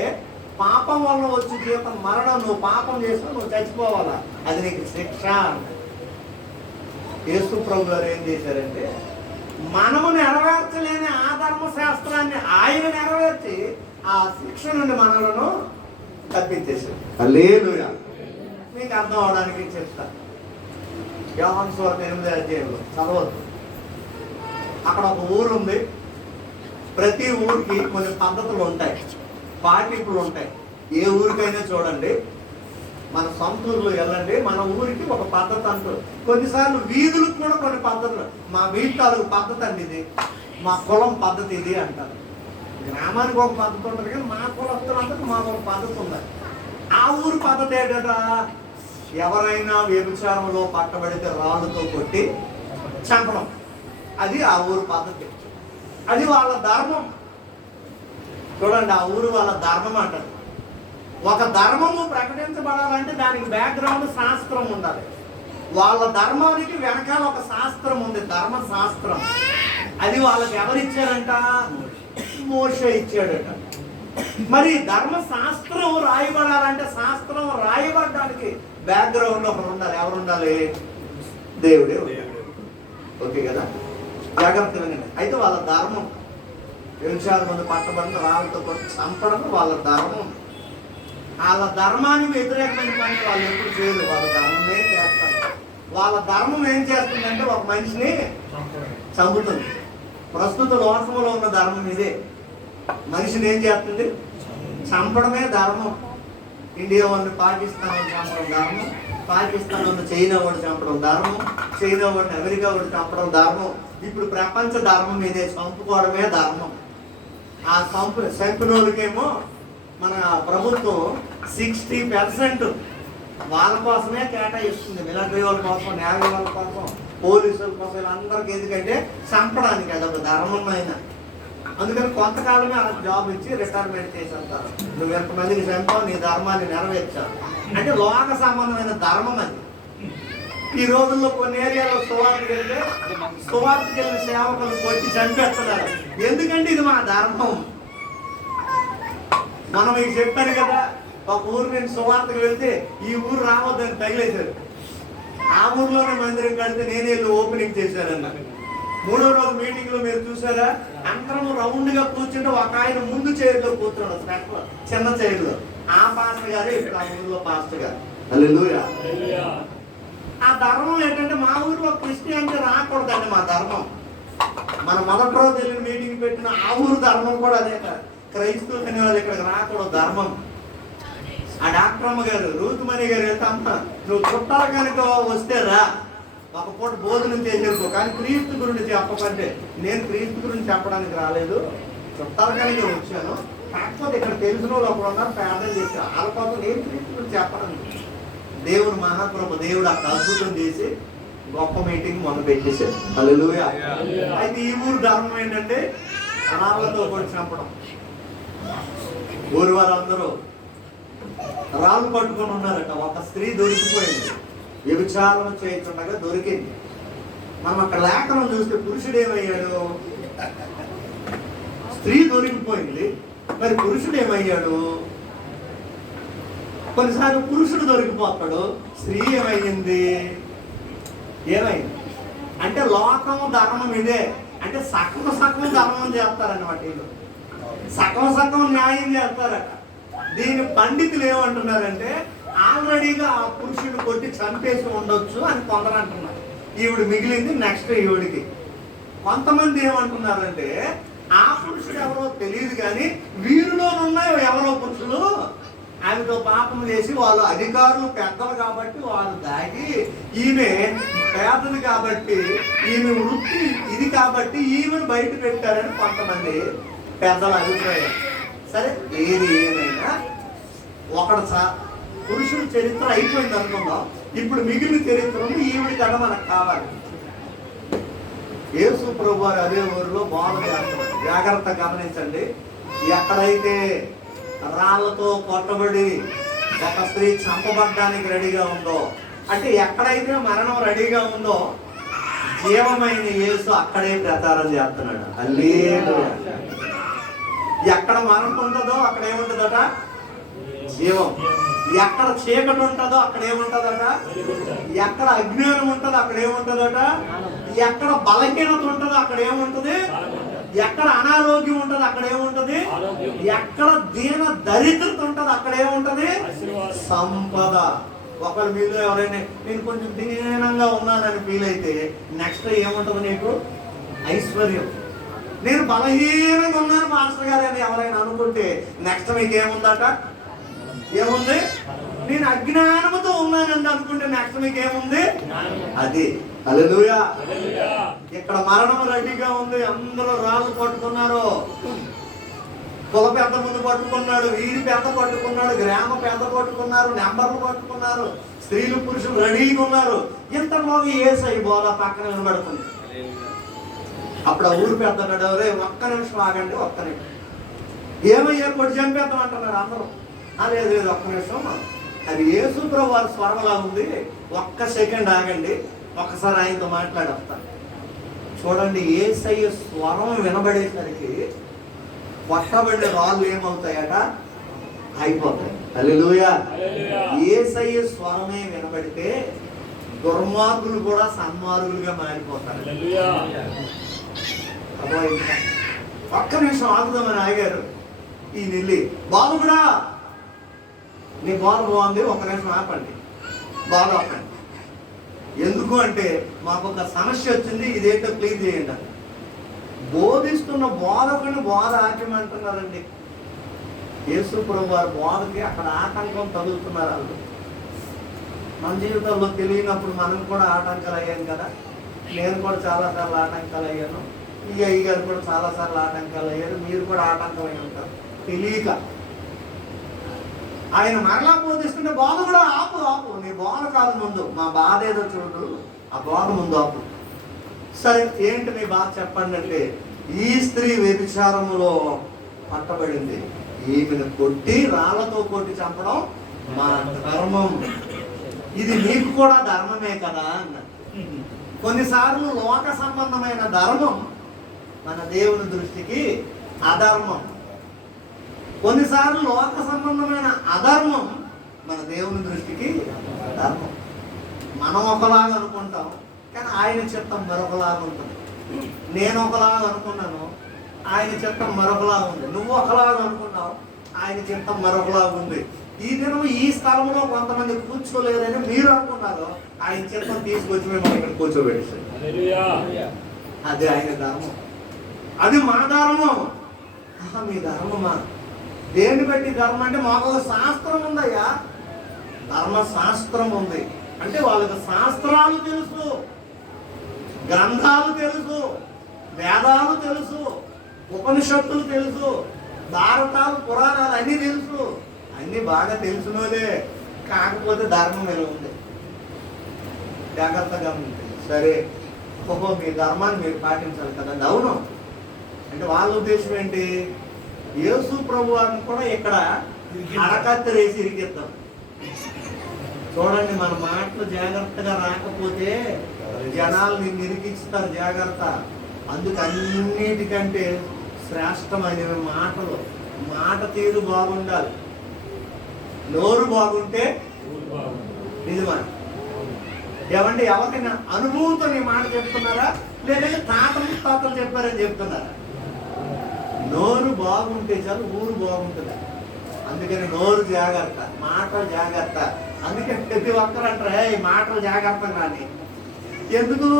పాపం వల్ల వచ్చే జీతం మరణం. నువ్వు పాపం చేసినా నువ్వు చచ్చిపోవాలా, అది నీకు శిక్ష. యేసు ప్రభు గారు ఏం చేశారంటే, మనము నెరవేర్చలేని ఆ ధర్మశాస్త్రాన్ని ఆయన నెరవేర్చి ఆ శిక్ష నుండి మనలను తప్పించేశాడు. హల్లెలూయా. మీకు అర్థం అవడానికి చెప్తా. యోహాను సువార్త 8వ అధ్యాయంలో చదవద్దు. అక్కడ ఒక ఊరు ఉంది. ప్రతి ఊరికి కొన్ని పద్ధతులు ఉంటాయి, పాటింపులు ఉంటాయి. ఏ ఊరికైనా చూడండి, మన సొంత ఊర్లో వెళ్ళండి, మన ఊరికి ఒక పద్ధతి అంటారు. కొన్నిసార్లు వీధులకు కూడా కొన్ని పద్ధతులు, మా వీధి తాలూకు పద్ధతి అండి ఇది, మా కులం పద్ధతి ఇది అంటారు. గ్రామానికి ఒక పద్ధతి ఉంటుంది, కానీ మా కులస్తులందరికీ మాకు ఒక పద్ధతి ఉంది. ఆ ఊరు పద్ధతి ఏంటట, ఎవరైనా వ్యభిచారంలో పట్టబడితే రాళ్ళతో కొట్టి చంపడం. అది ఆ ఊరు పద్ధతి. అది వాళ్ళ ధర్మం. చూడండి, ఆ ఊరు వాళ్ళ ధర్మం అంటారు. ఒక ధర్మము ప్రకటించబడాలంటే దానికి బ్యాక్గ్రౌండ్ శాస్త్రం ఉండాలి. వాళ్ళ ధర్మానికి వెనకాల ఒక శాస్త్రం ఉంది, ధర్మశాస్త్రం. అది వాళ్ళకి ఎవరిచ్చారంట? మోషే ఇచ్చాడట. మరి ధర్మశాస్త్రం రాయబడాలంటే శాస్త్రం రాయబడడానికి బ్యాక్గ్రౌండ్ ఒకరు ఉండాలి. ఎవరు ఉండాలి? దేవుడే. ఓకే కదా? జాగ్రత్త వినండి. అయితే వాళ్ళ ధర్మం, వ్యభిచారం మంది పట్టబడిన రాళ్ళతో కొట్టి చంపడం వాళ్ళ ధర్మం. వాళ్ళ ధర్మానికి వ్యతిరేకమైన పని వాళ్ళు ఎప్పుడు చేయరు, వాళ్ళ ధర్మమే చేస్తారు. వాళ్ళ ధర్మం ఏం చేస్తుందంటే ఒక మనిషిని చంపుతుంది. ప్రస్తుత లోకంలో ఉన్న ధర్మం ఇదే. మనిషిని ఏం చేస్తుంది? చంపడమే ధర్మం. ఇండియా వాడిని పాకిస్తాన్ వాడిని చంపడం ధర్మం, పాకిస్తాన్ వాడిని చైనా వాడు చంపడం ధర్మం, చైనా వాడిని అమెరికా వాడు చంపడం ధర్మం. ఇప్పుడు ప్రపంచ ధర్మం ఇదే, చంపుకోవడమే ధర్మం. ఆ చంపినోళ్ళకేమో మన ప్రభుత్వం 60% వాళ్ళ కోసమే కేటాయిస్తుంది. మిలిటరీ వాళ్ళ కోసం, నేవీ వాళ్ళ కోసం, పోలీసుల కోసం, వీళ్ళందరికీ. ఎందుకంటే చంపడానికి అదొక ధర్మమైన. అందుకని కొంతకాలమే అలా జాబ్ ఇచ్చి రిటైర్మెంట్ చేసేస్తారు. నువ్వు ఎంతమందికి చంపావు, నీ ధర్మాన్ని నెరవేర్చావు అంటే లోక సంబంధమైన ధర్మం అది. ఈ రోజుల్లో కొన్ని ఏరియాలో సువార్తకి వెళ్ళిన సేవకులు కొట్టి చంపేస్తున్నారు. ఎందుకంటే ఇది మా ధర్మం. మనం మీకు చెప్పాను కదా, ఒక ఊరు నేను సువార్తకు వెళ్తే ఈ ఊరు రావద్దని తగిలేశారు. ఆ ఊర్లోనే మందిరం కడితే నేనే వెళ్ళి ఓపెనింగ్ చేశానన్న. 3వ రోజు మీటింగ్ లో మీరు చూసారా, అందరం రౌండ్ గా కూర్చుంటే ఒక ఆయన ముందు చైర్లో కూర్చున్నాడు, చిన్న చైర్లో. ఆ పాస్టర్ గారే ఇప్పుడు ఆ ఊర్లో పాస్టర్ గారు. హల్లెలూయా. ఆ ధర్మం ఏంటంటే మా ఊర్లో క్రిస్టియానిటీ రాకూడదండి. మా ధర్మం, మన మొదటి రోజు వెళ్ళిన మీటింగ్ పెట్టిన ఆ ఊరు ధర్మం కూడా అదే. క్రైస్తవులు అనే వాళ్ళు ఇక్కడికి రాకూడదు ధర్మం. ఆ డాక్టర్ అమ్మ గారు, రూతుమణి గారు వెళ్తే, అమ్మ నువ్వు చుట్టాలు కనుక వస్తే రా, ఒక పూట భోజనం చేసేసుకో, కానీ క్రీస్తు గురించి చెప్పకంటే. నేను క్రీస్తు గురించి చెప్పడానికి రాలేదు, చుట్టాల కనుక వచ్చాను. కాకపోతే ఇక్కడ తెలిసిన వాళ్ళు ఒకరు ఉన్నారు, ప్రార్థన చేశారు, వాళ్ళ కోసం నేను క్రీస్తు గురించి చెప్పడానికి. దేవుడు మహాప్రభు, దేవుడు ఆ అద్భుతం చేసి గొప్ప మీటింగ్ మొదలు పెట్టేశారు. హల్లెలూయా. అయితే ఈ ఊరు ధర్మం ఏంటంటే రాళ్ళతో కూడా చంపడం. ఊరు వారందరూ రాళ్ళు పట్టుకొని ఉన్నారట. ఒక స్త్రీ దొరికిపోయింది. వ్యభిచారం చేయకుండా దొరికింది. మనం అక్కడ లేఖనం చూస్తే పురుషుడు ఏమయ్యాడు? స్త్రీ దొరికిపోయింది, మరి పురుషుడు ఏమయ్యాడు? కొన్నిసార్లు పురుషుడు దొరికిపోతాడు, స్త్రీ ఏమయ్యింది? ఏమైంది అంటే లోకము ధర్మం ఇదే. అంటే సగం సగం ధర్మం చేస్తారన్నమాట వీళ్ళు, సగం సగం న్యాయం చేస్తారట. దీని పండితులు ఏమంటున్నారంటే ఆల్రెడీగా ఆ పురుషుడు కొట్టి చంపేసి ఉండొచ్చు అని కొందరు అంటున్నారు. ఈవిడ మిగిలింది నెక్స్ట్ ఈవిడికి. కొంతమంది ఏమంటున్నారంటే ఆ పురుషుడు ఎవరో తెలియదు కానీ వీరిలోనున్న ఎవరో పురుషులు ఆమెతో పాపం చేసి వాళ్ళు అధికారులు పెద్దలు కాబట్టి వాళ్ళు దాగి ఈమె పేదది కాబట్టి ఈమె వృత్తి ఇది కాబట్టి ఈమెను బయట పెట్టారని కొంతమంది పెద్దల అభిప్రాయం. సరే ఏది ఏమైనా ఒకడు పురుషుడి చరిత్ర అయిపోయింది అనుకుందాం. ఇప్పుడు మిగిలిన చరిత్రను ఈవిడి కథ మనకు కావాలి. యేసు ప్రభు వారు అదే ఊరిలో బోధ చేస్తున్నారు. జాగ్రత్త గమనించండి. ఎక్కడైతే రాళ్లతో కొట్టబడి ఒక స్త్రీ చంపబడ్డానికి రెడీగా ఉందో, అంటే ఎక్కడైతే మరణం రెడీగా ఉందో జీవమైన యేసు అక్కడే ప్రచారం చేస్తున్నాడు. హల్లెలూయా. ఎక్కడ మరణం ఉంటుందో అక్కడ ఏముంటుందట? జీవం. ఎక్కడ చీకటి ఉంటుందో అక్కడ ఏముంటుందట? ఎక్కడ అజ్ఞానం ఉంటుందో అక్కడ ఏముంటుందట? ఎక్కడ బలహీనత ఉంటుందో అక్కడ ఏముంటుంది? ఎక్కడ అనారోగ్యం ఉంటుంది అక్కడ ఏముంటది? ఎక్కడ దీన దరిద్రత ఉంటుంది అక్కడ ఏముంటది? సంపద. ఒకరి మీద ఎవరైనా నేను కొంచెం దీనంగా ఉన్నానని ఫీల్ అయితే నెక్స్ట్ ఏముంటుంది నీకు? ఐశ్వర్యం. నేను బలహీనంగా ఉన్నాను మాస్టర్ గారు అని ఎవరైనా అనుకుంటే నెక్స్ట్ మీకు ఏముందట? ఏముంది? నేను అజ్ఞానముతో ఉన్నానండి అనుకుంటే నెక్స్ట్ మీకు ఏముంది? అది. హల్లెలూయా. ఇక్కడ మరణం రెడీగా ఉంది. అందరూ రాళ్ళు పట్టుకున్నారు. కుల పెద్ద ముందు పట్టుకున్నాడు, వీధి పెద్ద పట్టుకున్నాడు, గ్రామ పెద్ద పట్టుకున్నారు, నెంబర్లు పట్టుకున్నారు, స్త్రీలు పురుషులు రెడీగా ఉన్నారు. ఇంతలోకి యేసయ్య బోధ పక్కన నిలబడుతుంది. అప్పుడు ఆ ఊరు పెద్ద నడవరే ఒక్క నిమిషం ఆగండి, ఒక్క నిమిషం. ఏమయ్యా కొట్టి చంపేద్దాం అంటున్నారు అందరూ. లేదు లేదు ఒక్క నిమిషం, అది యేసు ప్రభు వారి స్వరంలా ఉంది, ఒక్క సెకండ్ ఆగండి, ఒక్కసారి ఆయనతో మాట్లాడొస్తాను. చూడండి, యేసయ్య స్వరం వినబడేసరికి కొట్టబడిన రాళ్ళు ఏమవుతాయట? అయిపోతాయి. హల్లెలూయా. యేసయ్య స్వరమే వినబడితే దుర్మార్గులు కూడా సన్మార్గులుగా మారిపోతారు. ఒక్క నిమిషం ఆగుదామని ఆగారు. ఈ నెల్లి బాబు కూడా నీ బాధ బాగుంది, ఒక్క నిమిషం ఆపండి, బాధ ఆపండి. ఎందుకు అంటే మాకు ఒక సమస్య వచ్చింది, ఇదేంటో క్లియర్ చేయండి. బోధిస్తున్న బోధకుని బోధ ఆచమంటున్నారండి. యేసు ప్రభు వారి బోధకి అక్కడ ఆటంకం తగులుతున్నారు వాళ్ళు. మన జీవితంలో తెలియనప్పుడు మనం కూడా ఆటంకాలు అయ్యాను కదా. నేను కూడా చాలాసార్లు ఆటంకాలు అయ్యాను, ఈ అయ్యగారు కూడా చాలాసార్లు ఆటంకాలు అయ్యారు, మీరు కూడా ఆటంకం అయి ఉంటారు తెలియక. ఆయన మరలా బోధిస్తుంటే బోధ కూడా ఆపు ఆపు, నీ బోధ కాదు ముందు, మా బాధ ఏదో చూడు, ఆ బోధ ముందు ఆపు. సరే ఏంటి నీ బాధ చెప్పండి అంటే, ఈ స్త్రీ వ్యభిచారములో పట్టబడింది, ఈమెను కొట్టి రాళ్లతో కొట్టి చంపడం మా ధర్మం, ఇది నీకు కూడా ధర్మమే కదా అన్నారు. కొన్నిసార్లు లోక సంబంధమైన ధర్మం మన దేవుని దృష్టికి అధర్మం. కొన్నిసార్లు లోక సంబంధమైన అధర్మం మన దేవుని దృష్టికి ధర్మం. మనం ఒకలాగా అనుకుంటాం కానీ ఆయన చిత్తం మరొకలాగా ఉంటుంది. నేను ఒకలాగా అనుకున్నాను, ఆయన చిత్తం మరొకలాగా ఉంది. నువ్వు ఒకలాగా అనుకున్నావు, ఆయన చిత్తం మరొకలాగా ఉంది. ఈ దినం ఈ స్థలంలో కొంతమంది కూర్చోలేరని మీరు అనుకున్నారు, ఆయన చిత్తం తీసుకొచ్చి మేము ఇక్కడ కూర్చోబెట్టారు. అది ఆయన ధర్మం, అది మా ధర్మం. మీ ధర్మమా? దేన్ని బట్టి ధర్మం అంటే మాకు ఒక శాస్త్రం ఉందయ్యా, ధర్మశాస్త్రం ఉంది. అంటే వాళ్ళకి శాస్త్రాలు తెలుసు, గ్రంథాలు తెలుసు, వేదాలు తెలుసు, ఉపనిషత్తులు తెలుసు, భారతాలు పురాణాలు అన్నీ తెలుసు, అన్నీ బాగా తెలుసునోలే. కాకపోతే ధర్మం ఎలా ఉంది జాగ్రత్తగా ఉంది. సరే ఓహో మీ ధర్మాన్ని మీరు పాటించాలి కదా. అవును అంటే వాళ్ళ ఉద్దేశం ఏంటి? యేసు ప్రభు వారిని కూడా ఇక్కడ అరకత్తరేసి ఇరికిద్దాం. చూడండి, మన మాటలు జాగ్రత్తగా రాకపోతే జనాలు నిన్ను ఇరికిస్తారు. జాగ్రత్త. అందుకు అన్నిటికంటే శ్రేష్టమైనవి మాటలు. మాట తీరు బాగుండాలి. నోరు బాగుంటే నిజమా? ఏమంటే ఎవరికైనా అనుభవంతో నీ మాట చెప్తున్నారా, లేదంటే తాతలు చెప్పారని చెప్తున్నారా? నోరు బాగుంటే చాలు, ఊరు బాగుంటుంది. అందుకని నోరు జాగ్రత్త, మాటలు జాగ్రత్త. అందుకని ప్రతి ఒక్కరు అంటారు, ఈ మాటలు జాగ్రత్త రాని. ఎందుకు?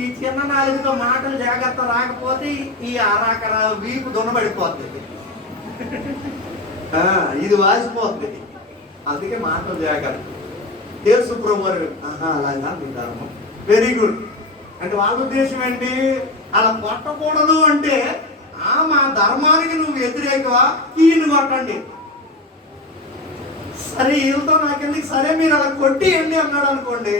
ఈ చిన్న నాలుగుతో మాటలు జాగ్రత్త రాకపోతే ఈ అరాకర వీపు దున్నబడిపోతుంది, ఇది వాసిపోతుంది. అందుకే మాటలు జాగ్రత్త. యేసు ప్రభువారు అలాగా మీ ధర్మం, వెరీ గుడ్ అంటే వాళ్ళ ఉద్దేశం ఏంటి? అలా కొట్టకూడదు అంటే మా ధర్మానికి నువ్వు వ్యతిరేకవా, ఈయన కొట్టండి. సరే వీళ్ళతో నాకెందుకు, సరే మీరు అలా కొట్టియండి అన్నాడు అనుకోండి,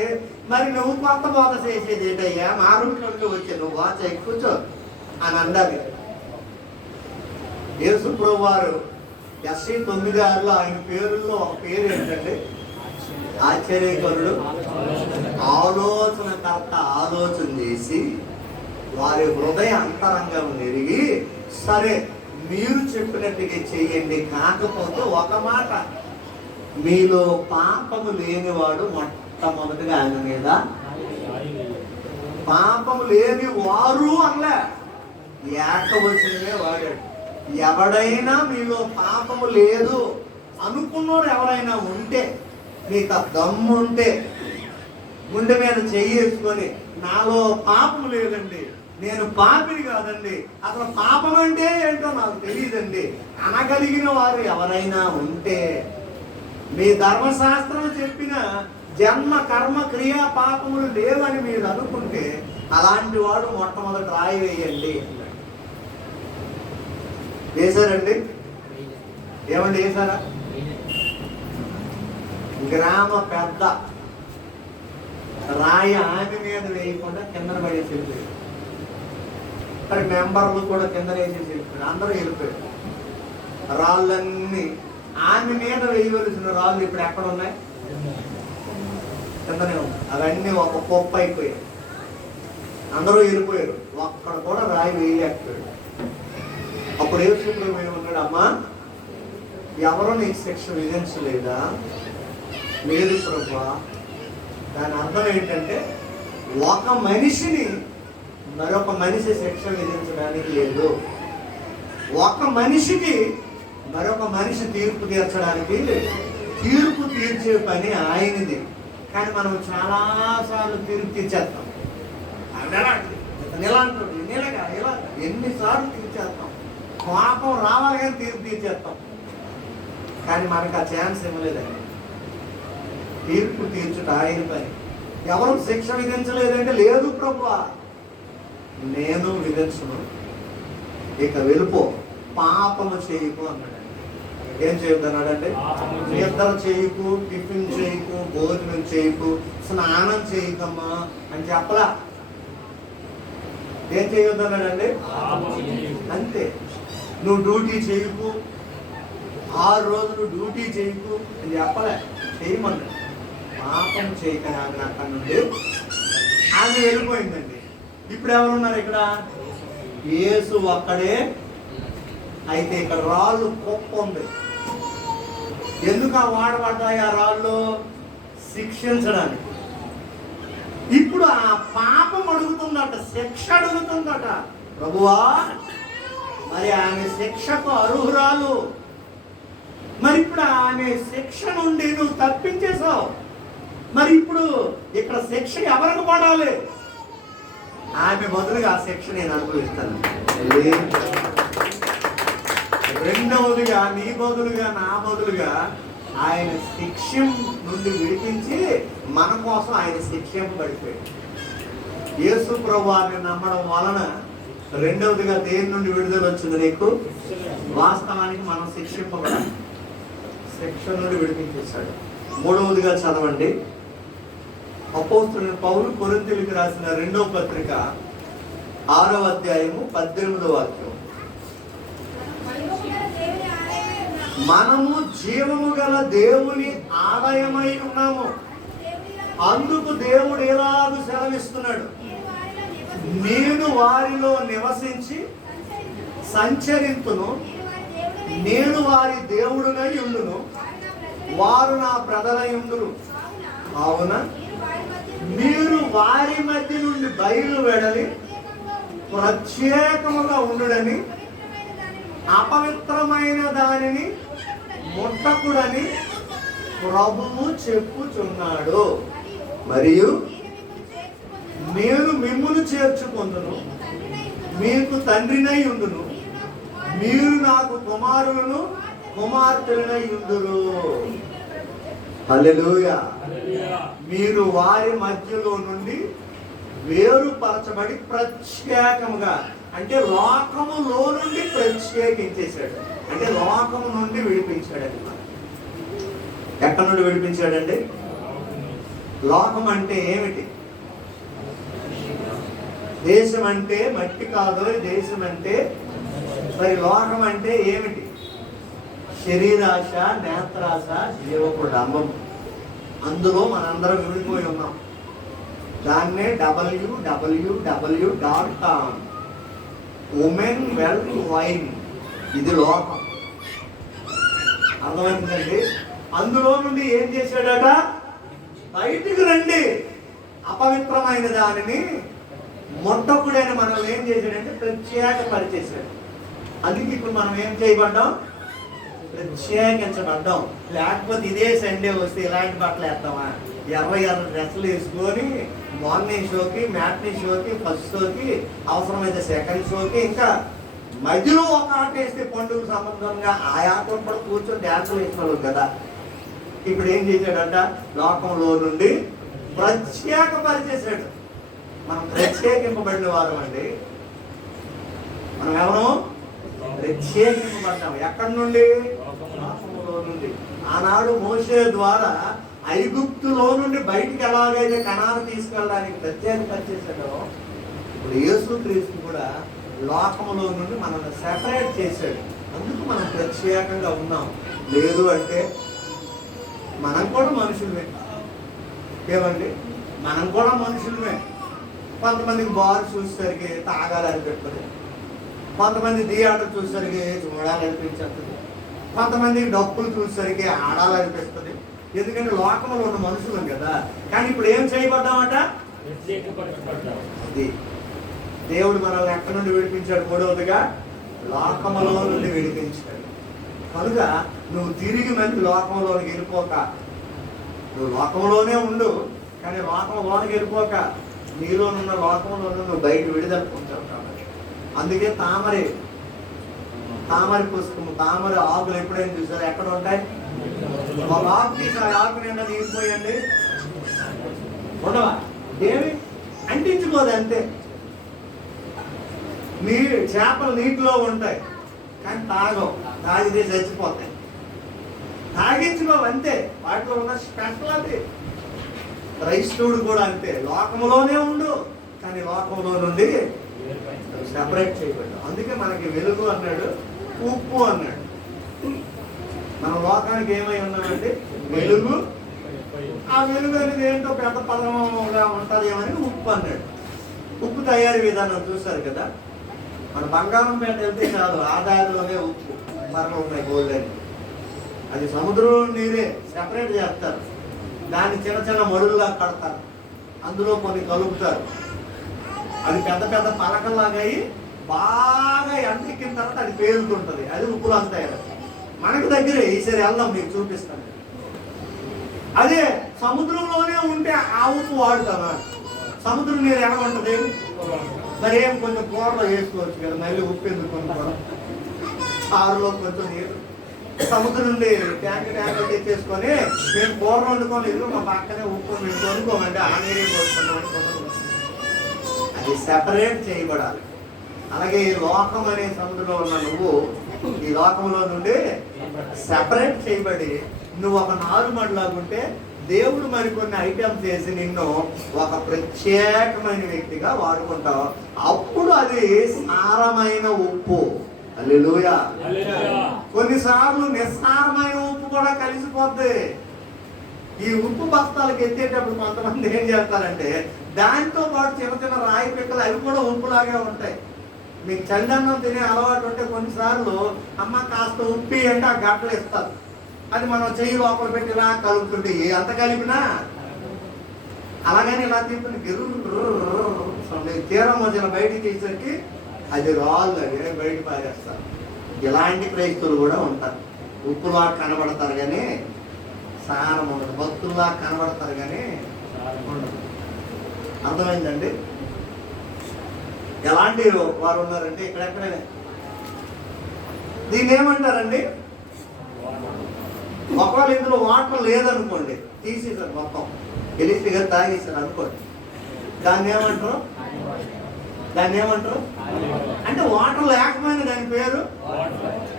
మరి నువ్వు కొత్త బోధ చేసేది ఏంటయ్యా, మా రూట్లోకి వచ్చి నువ్వు వాచ కూర్చో అని అండాలి. యేసు ప్రభువారు SI 9:6 ఆయన పేరుల్లో ఒక పేరు ఏంటంటే ఆశ్చర్యకరుడు, ఆలోచనకర్త. ఆలోచన చేసి వారి హృదయ అంతరంగం నెరిగి, సరే మీరు చెప్పినట్టుగా చెయ్యండి, కాకపోతే ఒక మాట, మీలో పాపము లేనివాడు మొట్టమొదటిగా ఆయన మీద, పాపము లేని వారు అనలే, ఏకవచనమే వాడాడు. ఎవడైనా మీలో పాపము లేదు అనుకున్నవారు ఎవరైనా ఉంటే, మీకు ఆ దమ్ము ఉంటే గుండె మీద చెయ్యేసుకొని, నాలో పాపం లేదండి, నేను పాపిని కాదండి, అసలు పాపం అంటే ఏంటో నాకు తెలియదండి అనగలిగిన వారు ఎవరైనా ఉంటే, మీ ధర్మశాస్త్రం చెప్పిన జన్మ కర్మ క్రియా పాపములు లేవని మీరు అనుకుంటే, అలాంటి వాడు మొట్టమొదటి రాయి వేయండి. వేశారండి? ఏమండి వేశారా? గ్రామ పెద్ద రాయి ఆమె మీద వేయకుండా కింద పడేసి వెళ్ళిపోయారు. మరి మెంబర్లు కూడా కింద వేసేసి వెళ్ళిపోయారు, అందరూ వెళ్ళిపోయారు. రాళ్ళన్నీ ఆమె మీద వేయవలసిన రాళ్ళు ఇప్పుడు ఎక్కడ ఉన్నాయి? కిందనే ఉన్నాయి. అవన్నీ ఒక కుప్ప అయిపోయాయి, అందరూ వెళ్ళిపోయారు. ఒక్కడ కూడా రాయి వేయలేకపోయాడు. అప్పుడు యేసుప్రభు ఏమన్నాడు, అమ్మా ఎవరో నీకు శిక్ష విధించలేదా? లేదు ప్రభువా. దాని అర్థం ఏంటంటే, ఒక మనిషిని మరొక మనిషి శిక్ష విధించడానికి లేదు, ఒక మనిషికి మరొక మనిషి తీర్పు తీర్చడానికి తీర్పు తీర్చే పని ఆయనది. కానీ మనం చాలాసార్లు తీర్పు తీర్చేస్తాం. ఇలా ఎన్నిసార్లు తీర్చేస్తాం, పాపం రావాలి కానీ తీర్పు తీర్చేస్తాం. కానీ మనకు ఆ ఛాన్స్ ఇవ్వలేదండి. తీర్పు తీర్చుట ఆయన పని. ఎవరు శిక్ష విధించలేదంటే, లేదు ప్రభువా నేను విధించను, ఇక వెళ్ళిపో, పాపము చేయకు అన్నాడు. ఏం చేయొద్దన్నాడంటే, నిద్ర చేయకు, టిఫిన్ చేయకు, భోజనం చేయకు, స్నానం చేయకమ్మా అని చెప్పలా. ఏం చేయొద్దన్నాడండి? అంతే. నువ్వు డ్యూటీ చేయకు, 6 రోజులు డ్యూటీ చేయకు అని చెప్పలే, చేయమన్నాడు. పాపం చేయక అక్కడ నుండి ఆమె వెళ్ళిపోయిందండి. ఇప్పుడు ఎవరున్నారు ఇక్కడ? యేసు ఒక్కడే. అయితే ఇక్కడ రాళ్ళు కుప్ప ఉంది. ఎందుకు ఆ వాడబడ్డాయి ఆ రాళ్ళు? శిక్షించడానికి. ఇప్పుడు ఆ పాపం అడుగుతుందట, శిక్ష అడుగుతుందట. ప్రభువా మరి ఆమె శిక్షకు అర్హురాలు, మరి ఇప్పుడు ఆమె శిక్ష నుండి నువ్వు తప్పించేసావు, మరి ఇప్పుడు ఇక్కడ శిక్ష ఎవరికి పడాలి? ఆమె బదులుగా ఆ శిక్ష నేను అనుభవిస్తాను. రెండవదిగా నీ బదులుగా, నా బదులుగా ఆయన శిక్ష నుండి విడిపించి మన కోసం ఆయన శిక్షింపబడిపోయాడు. యేసు ప్రభువుని నమ్మడం వలన రెండవదిగా దేని నుండి విడుదల వచ్చింది నీకు? వాస్తవానికి మనం శిక్షింపబడాలి, శిక్ష నుండి విడిపించేశాడు. మూడవదిగా చదవండి, అపోస్తలుడైన పౌలు కొరింథీయులకు రాసిన 2వ పత్రిక 6వ అధ్యాయము 18వ వాక్యం. మనము జీవము గల దేవుని ఆలయమై ఉన్నాము. అందుకు దేవుడు ఎలాగూ సెలవిస్తున్నాడు, నేను వారిలో నివసించి సంచరింతును, నేను వారి దేవుడునై ఉండును, వారు నా ప్రజలై ఉండును. కావున మీరు వారి మధ్య నుండి బయలు వెడలి ప్రత్యేకముగా ఉండుడని, అపవిత్రమైన దానిని ముట్టకుడని ప్రభువు చెప్పుచున్నాడు. మరియు నేను మిమ్మును చేర్చుకొందును, మీకు తండ్రినై ఉండును, మీరు నాకు కుమారులను కుమార్తెలనై ఉందురు. హల్లెలూయా. మీరు వారి మధ్యలో నుండి వేరుపరచబడి ప్రత్యేకముగా, అంటే లోకములో నుండి ప్రత్యేకించేశాడు, అంటే లోకము నుండి విడిపించాడు. ఎక్కడి నుండి విడిపించాడండి? లోకం అంటే ఏమిటి? దేశం అంటే మట్టి కాదు, దేశం అంటే మరి లోకం అంటే ఏమిటి? శరీరాశ, నేత్రాశ, జీవకుడంబం. అందులో మనందరం విడిపోయి ఉన్నాం. దాన్నే www.com, ఉమెన్ వెల్త్ వైన్. ఇది లోకం. అర్థమైందండి? అందులో నుండి ఏం చేశాడట? బయటికి రండి, అపవిత్రమైన దానిని మొట్టకుడైన మనల్ని ఏం చేశాడంటే ప్రత్యేక పరిచేశాడు. అందుకే ఇప్పుడు మనం ఏం చేయబడ్డాం? ప్రత్యేకించబడ్డాం. లేకపోతే ఇదే సండే వస్తే ఇలాంటి బట్టలు వేస్తామా? ఎర్ర డ్రెస్సులు వేసుకొని మార్నింగ్ షోకి, మ్యాట్నీ షోకి, ఫస్ట్ షోకి, అవసరమైతే సెకండ్ షోకి, ఇంకా మధ్యలో ఒక ఆట వేస్తే పండుగ సంబంధంగా ఆ ఆటను కూడా కూర్చొని డ్యాన్సులు వేసుకోవాలి కదా. ఇప్పుడు ఏం చేశాడంట? లోకంలో నుండి ప్రత్యేక పరిచేశాడు. మనం ప్రత్యేకింపబడిన వారం అండి. మనం ఎవరు? ప్రత్యేకింపబడ్డాం. ఎక్కడి నుండి? లోకంలో నుండి. ఆనాడు మోషే ద్వారా ఐగుప్తులో నుండి బయటికి ఎలాగైతే కణాలు తీసుకెళ్ళడానికి ప్రత్యేక పరిచేశాడో, ఇప్పుడు యేసుక్రీస్తు కూడా లోకములో నుండి మనల్ని సెపరేట్ చేశాడు. అందుకు మనం ప్రత్యేకంగా ఉన్నాం. లేదు అంటే మనం కూడా మనుషులమే. ఏమండి? మనం కూడా మనుషులమే. కొంతమందికి బార్ చూసేసరికి తాగాలనిపిస్తుంది, కొంతమంది థియేటర్ చూసేసరికి చూడాలనిపించేస్తుంది, కొంతమందికి డబ్బులు చూసేసరికి ఆడాలనిపిస్తుంది. ఎందుకంటే లోకంలో ఉన్న మనుషులం కదా. కానీ ఇప్పుడు ఏం చేయబడ్డామట? అది దేవుడు మనల్ని ఎక్కడి నుండి విడిపించాడు? మూడవదిగా లోకములో నుండి విడిపించాడు. కనుక నువ్వు తిరిగి మళ్ళీ లోకంలోనికి వెళ్ళిపోక, నువ్వు లోకంలోనే ఉండు, కానీ లోకంలోనికి వెళ్ళిపోక నీలోనున్న లోకంలో నువ్వు బయట విడుదల పొందావు. కాబట్టి అందుకే తామర పుష్పము, తామర ఆకులు ఎప్పుడైనా చూసారు? ఎక్కడ ఉంటాయి? ఒక ఆకు తీసి ఆ ఆకు నిండా నీరిపోయండి, ఉండవా? ఏమి అంటించుకోదు, అంతే. చేపలు నీటిలో ఉంటాయి కానీ తాగవు, తాగితే చచ్చిపోతాయి. తాగించుకోవు, అంతే. వాటిలో ఉన్న స్పెషల్ అది. క్రైస్తవుడు కూడా అంతే. లోకంలోనే ఉండు, కానీ లోకంలో నుండి సెపరేట్ చేయబడ్డాడు. అందుకే మనకి వెలుగు అన్నాడు, ఉప్పు అన్నాడు. మన లోకానికి ఏమై ఉన్నామంటే వెలుగు. ఆ వెలుగు అనేది ఏంటో పెద్ద పదముగా ఉంటుంది ఏమని ఉప్పు అన్నాడు. ఉప్పు తయారీ విధానం చూస్తారు కదా. మన బంగారంపేట వెళ్తే కాదు, ఆదాయంలోనే ఉప్పు మరలు ఉన్నాయి, గోల్డ్ అని. అది సముద్రంలో నీరే సెపరేట్ చేస్తారు. దాన్ని చిన్న చిన్న మడుగులా కడతారు, అందులో కొన్ని కలుపుతారు. అది పెద్ద పెద్ద పలకల్లాగా అయ్యి బాగా ఎండెక్కిన తర్వాత అది పేలుతుంటుంది. అది ఉప్పులాగా తయారు. మనకు దగ్గరే ఈసారి వెళ్దాం, మీకు చూపిస్తాను. అదే సముద్రంలోనే ఉంటే ఆ ఉప్పు వాడుతామా? సముద్రం నీరు ఎలా ఉంటుంది? మరి ఏం కొంచెం కూరలో వేసుకోవచ్చు కదా, మళ్ళీ ఉప్పు ఎందుకు కొనుక్కోవడం? చారులో కొంచెం నీరు సముద్రం నుండి ట్యాంక్ తెచ్చేసుకొని మేము కూర వండుకొని మా పక్కనే ఉప్పు మేము కొనుక్కోమంటే ఆ నీరే పోసుకుంటాం. అది సెపరేట్ చేయబడాలి. అలాగే ఈ లోకం అనే సముద్రంలో ఉన్న నువ్వు ఈ లోకంలో నుండి సెపరేట్ చేయబడి నువ్వు ఒక నారుమడిలాగుంటే దేవుడు మరికొన్ని ఐటమ్స్ వేసి నిన్ను ఒక ప్రత్యేకమైన వ్యక్తిగా వాడుకుంటావు. అప్పుడు అది సారమైన ఉప్పు. హల్లెలూయా. కొన్నిసార్లు నిస్సారమైన ఉప్పు కూడా కలిసిపోద్ది. ఈ ఉప్పు బస్తాలకు ఎత్తేటప్పుడు కొంతమంది ఏం చేస్తారంటే దాంతో పాటు చిన్న చిన్న రాయి పిక్కలు అవి కూడా ఉప్పులాగే ఉంటాయి. మీకు చందన్నం తినే అలవాటు ఉంటే కొన్నిసార్లు అమ్మ కాస్త ఉప్పి అంటే ఆ గడ్డలు ఇస్తారు. అది మనం చెయ్యి లోపల పెట్టి ఇలా కలుపుతుంటే అంత కలిపినా అలాగని ఇలా తింటుంది గిర్రు తీరం మధ్యన బయటికి తీసేసరికి అది రాళ్ళు అవి బయట పారేస్తారు. ఇలాంటి క్రైస్తవులు కూడా ఉంటారు. ఉప్పులా కనబడతారు కానీ సారం ఉండదు, భక్తుల్లా కనబడతారు కానీ ఉండదు. అర్థమైందండి? ఎలాంటి వారు ఉన్నారంటే ఇక్కడెక్కడే దీన్ని ఏమంటారండి? ఒకవేళ ఇందులో వాటర్ లేదనుకోండి, తీసేసారు మొత్తం ఎలిసిగా తాగేసారు అనుకోండి, దాన్ని ఏమంటారు? అంటే వాటర్ లేకపోయినా దాని పేరు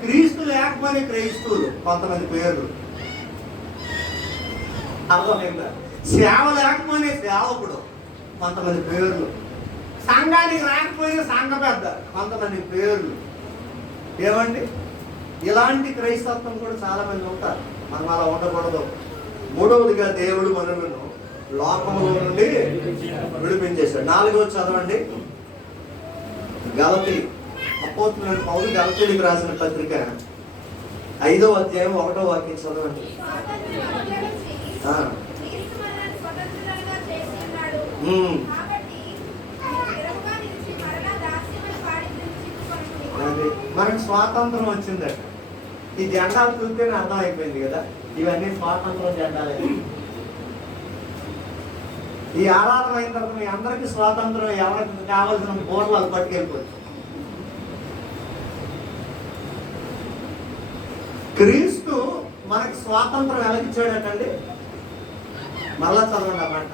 క్రీస్తు, లేకపోయినా క్రైస్తవులు కొంతమంది పేర్లు. అర్థమైందా? సేవ లేకపోయినా సేవకుడు కొంతమంది పేర్లు, సంఘానికి రాకపోయినా సంఘ పెద్ద కొంతమంది పేర్లు. ఏమండి? ఇలాంటి క్రైస్తత్వం కూడా చాలా మంది ఉంటారు. మనం అలా ఉండకూడదు. మూడవదిగా దేవుడు మనలను లోకములో నుండి విడిపించేశాడు. 4వ చదవండి. గలతీ అపోస్తలుడైన పౌలు గలతీయులకు రాసిన పత్రిక 5వ అధ్యాయం 1వ వాక్యం చదవండి. మనకు స్వాతంత్రం వచ్చిందట. ఈ జెండాలు చూస్తేనే అర్థం అయిపోయింది కదా, ఇవన్నీ స్వాతంత్రం జెండాలే. ఈ ఆరాధన అయిన తర్వాత మీ అందరికీ స్వాతంత్రం, ఎవరికి కావాల్సిన బోర్లు అది పట్టుకెళ్ళిపోవచ్చు. క్రీస్తు మనకి స్వాతంత్రం ఎలా ఇచ్చాడటండి? మళ్ళా చదవండి అన్నమాట.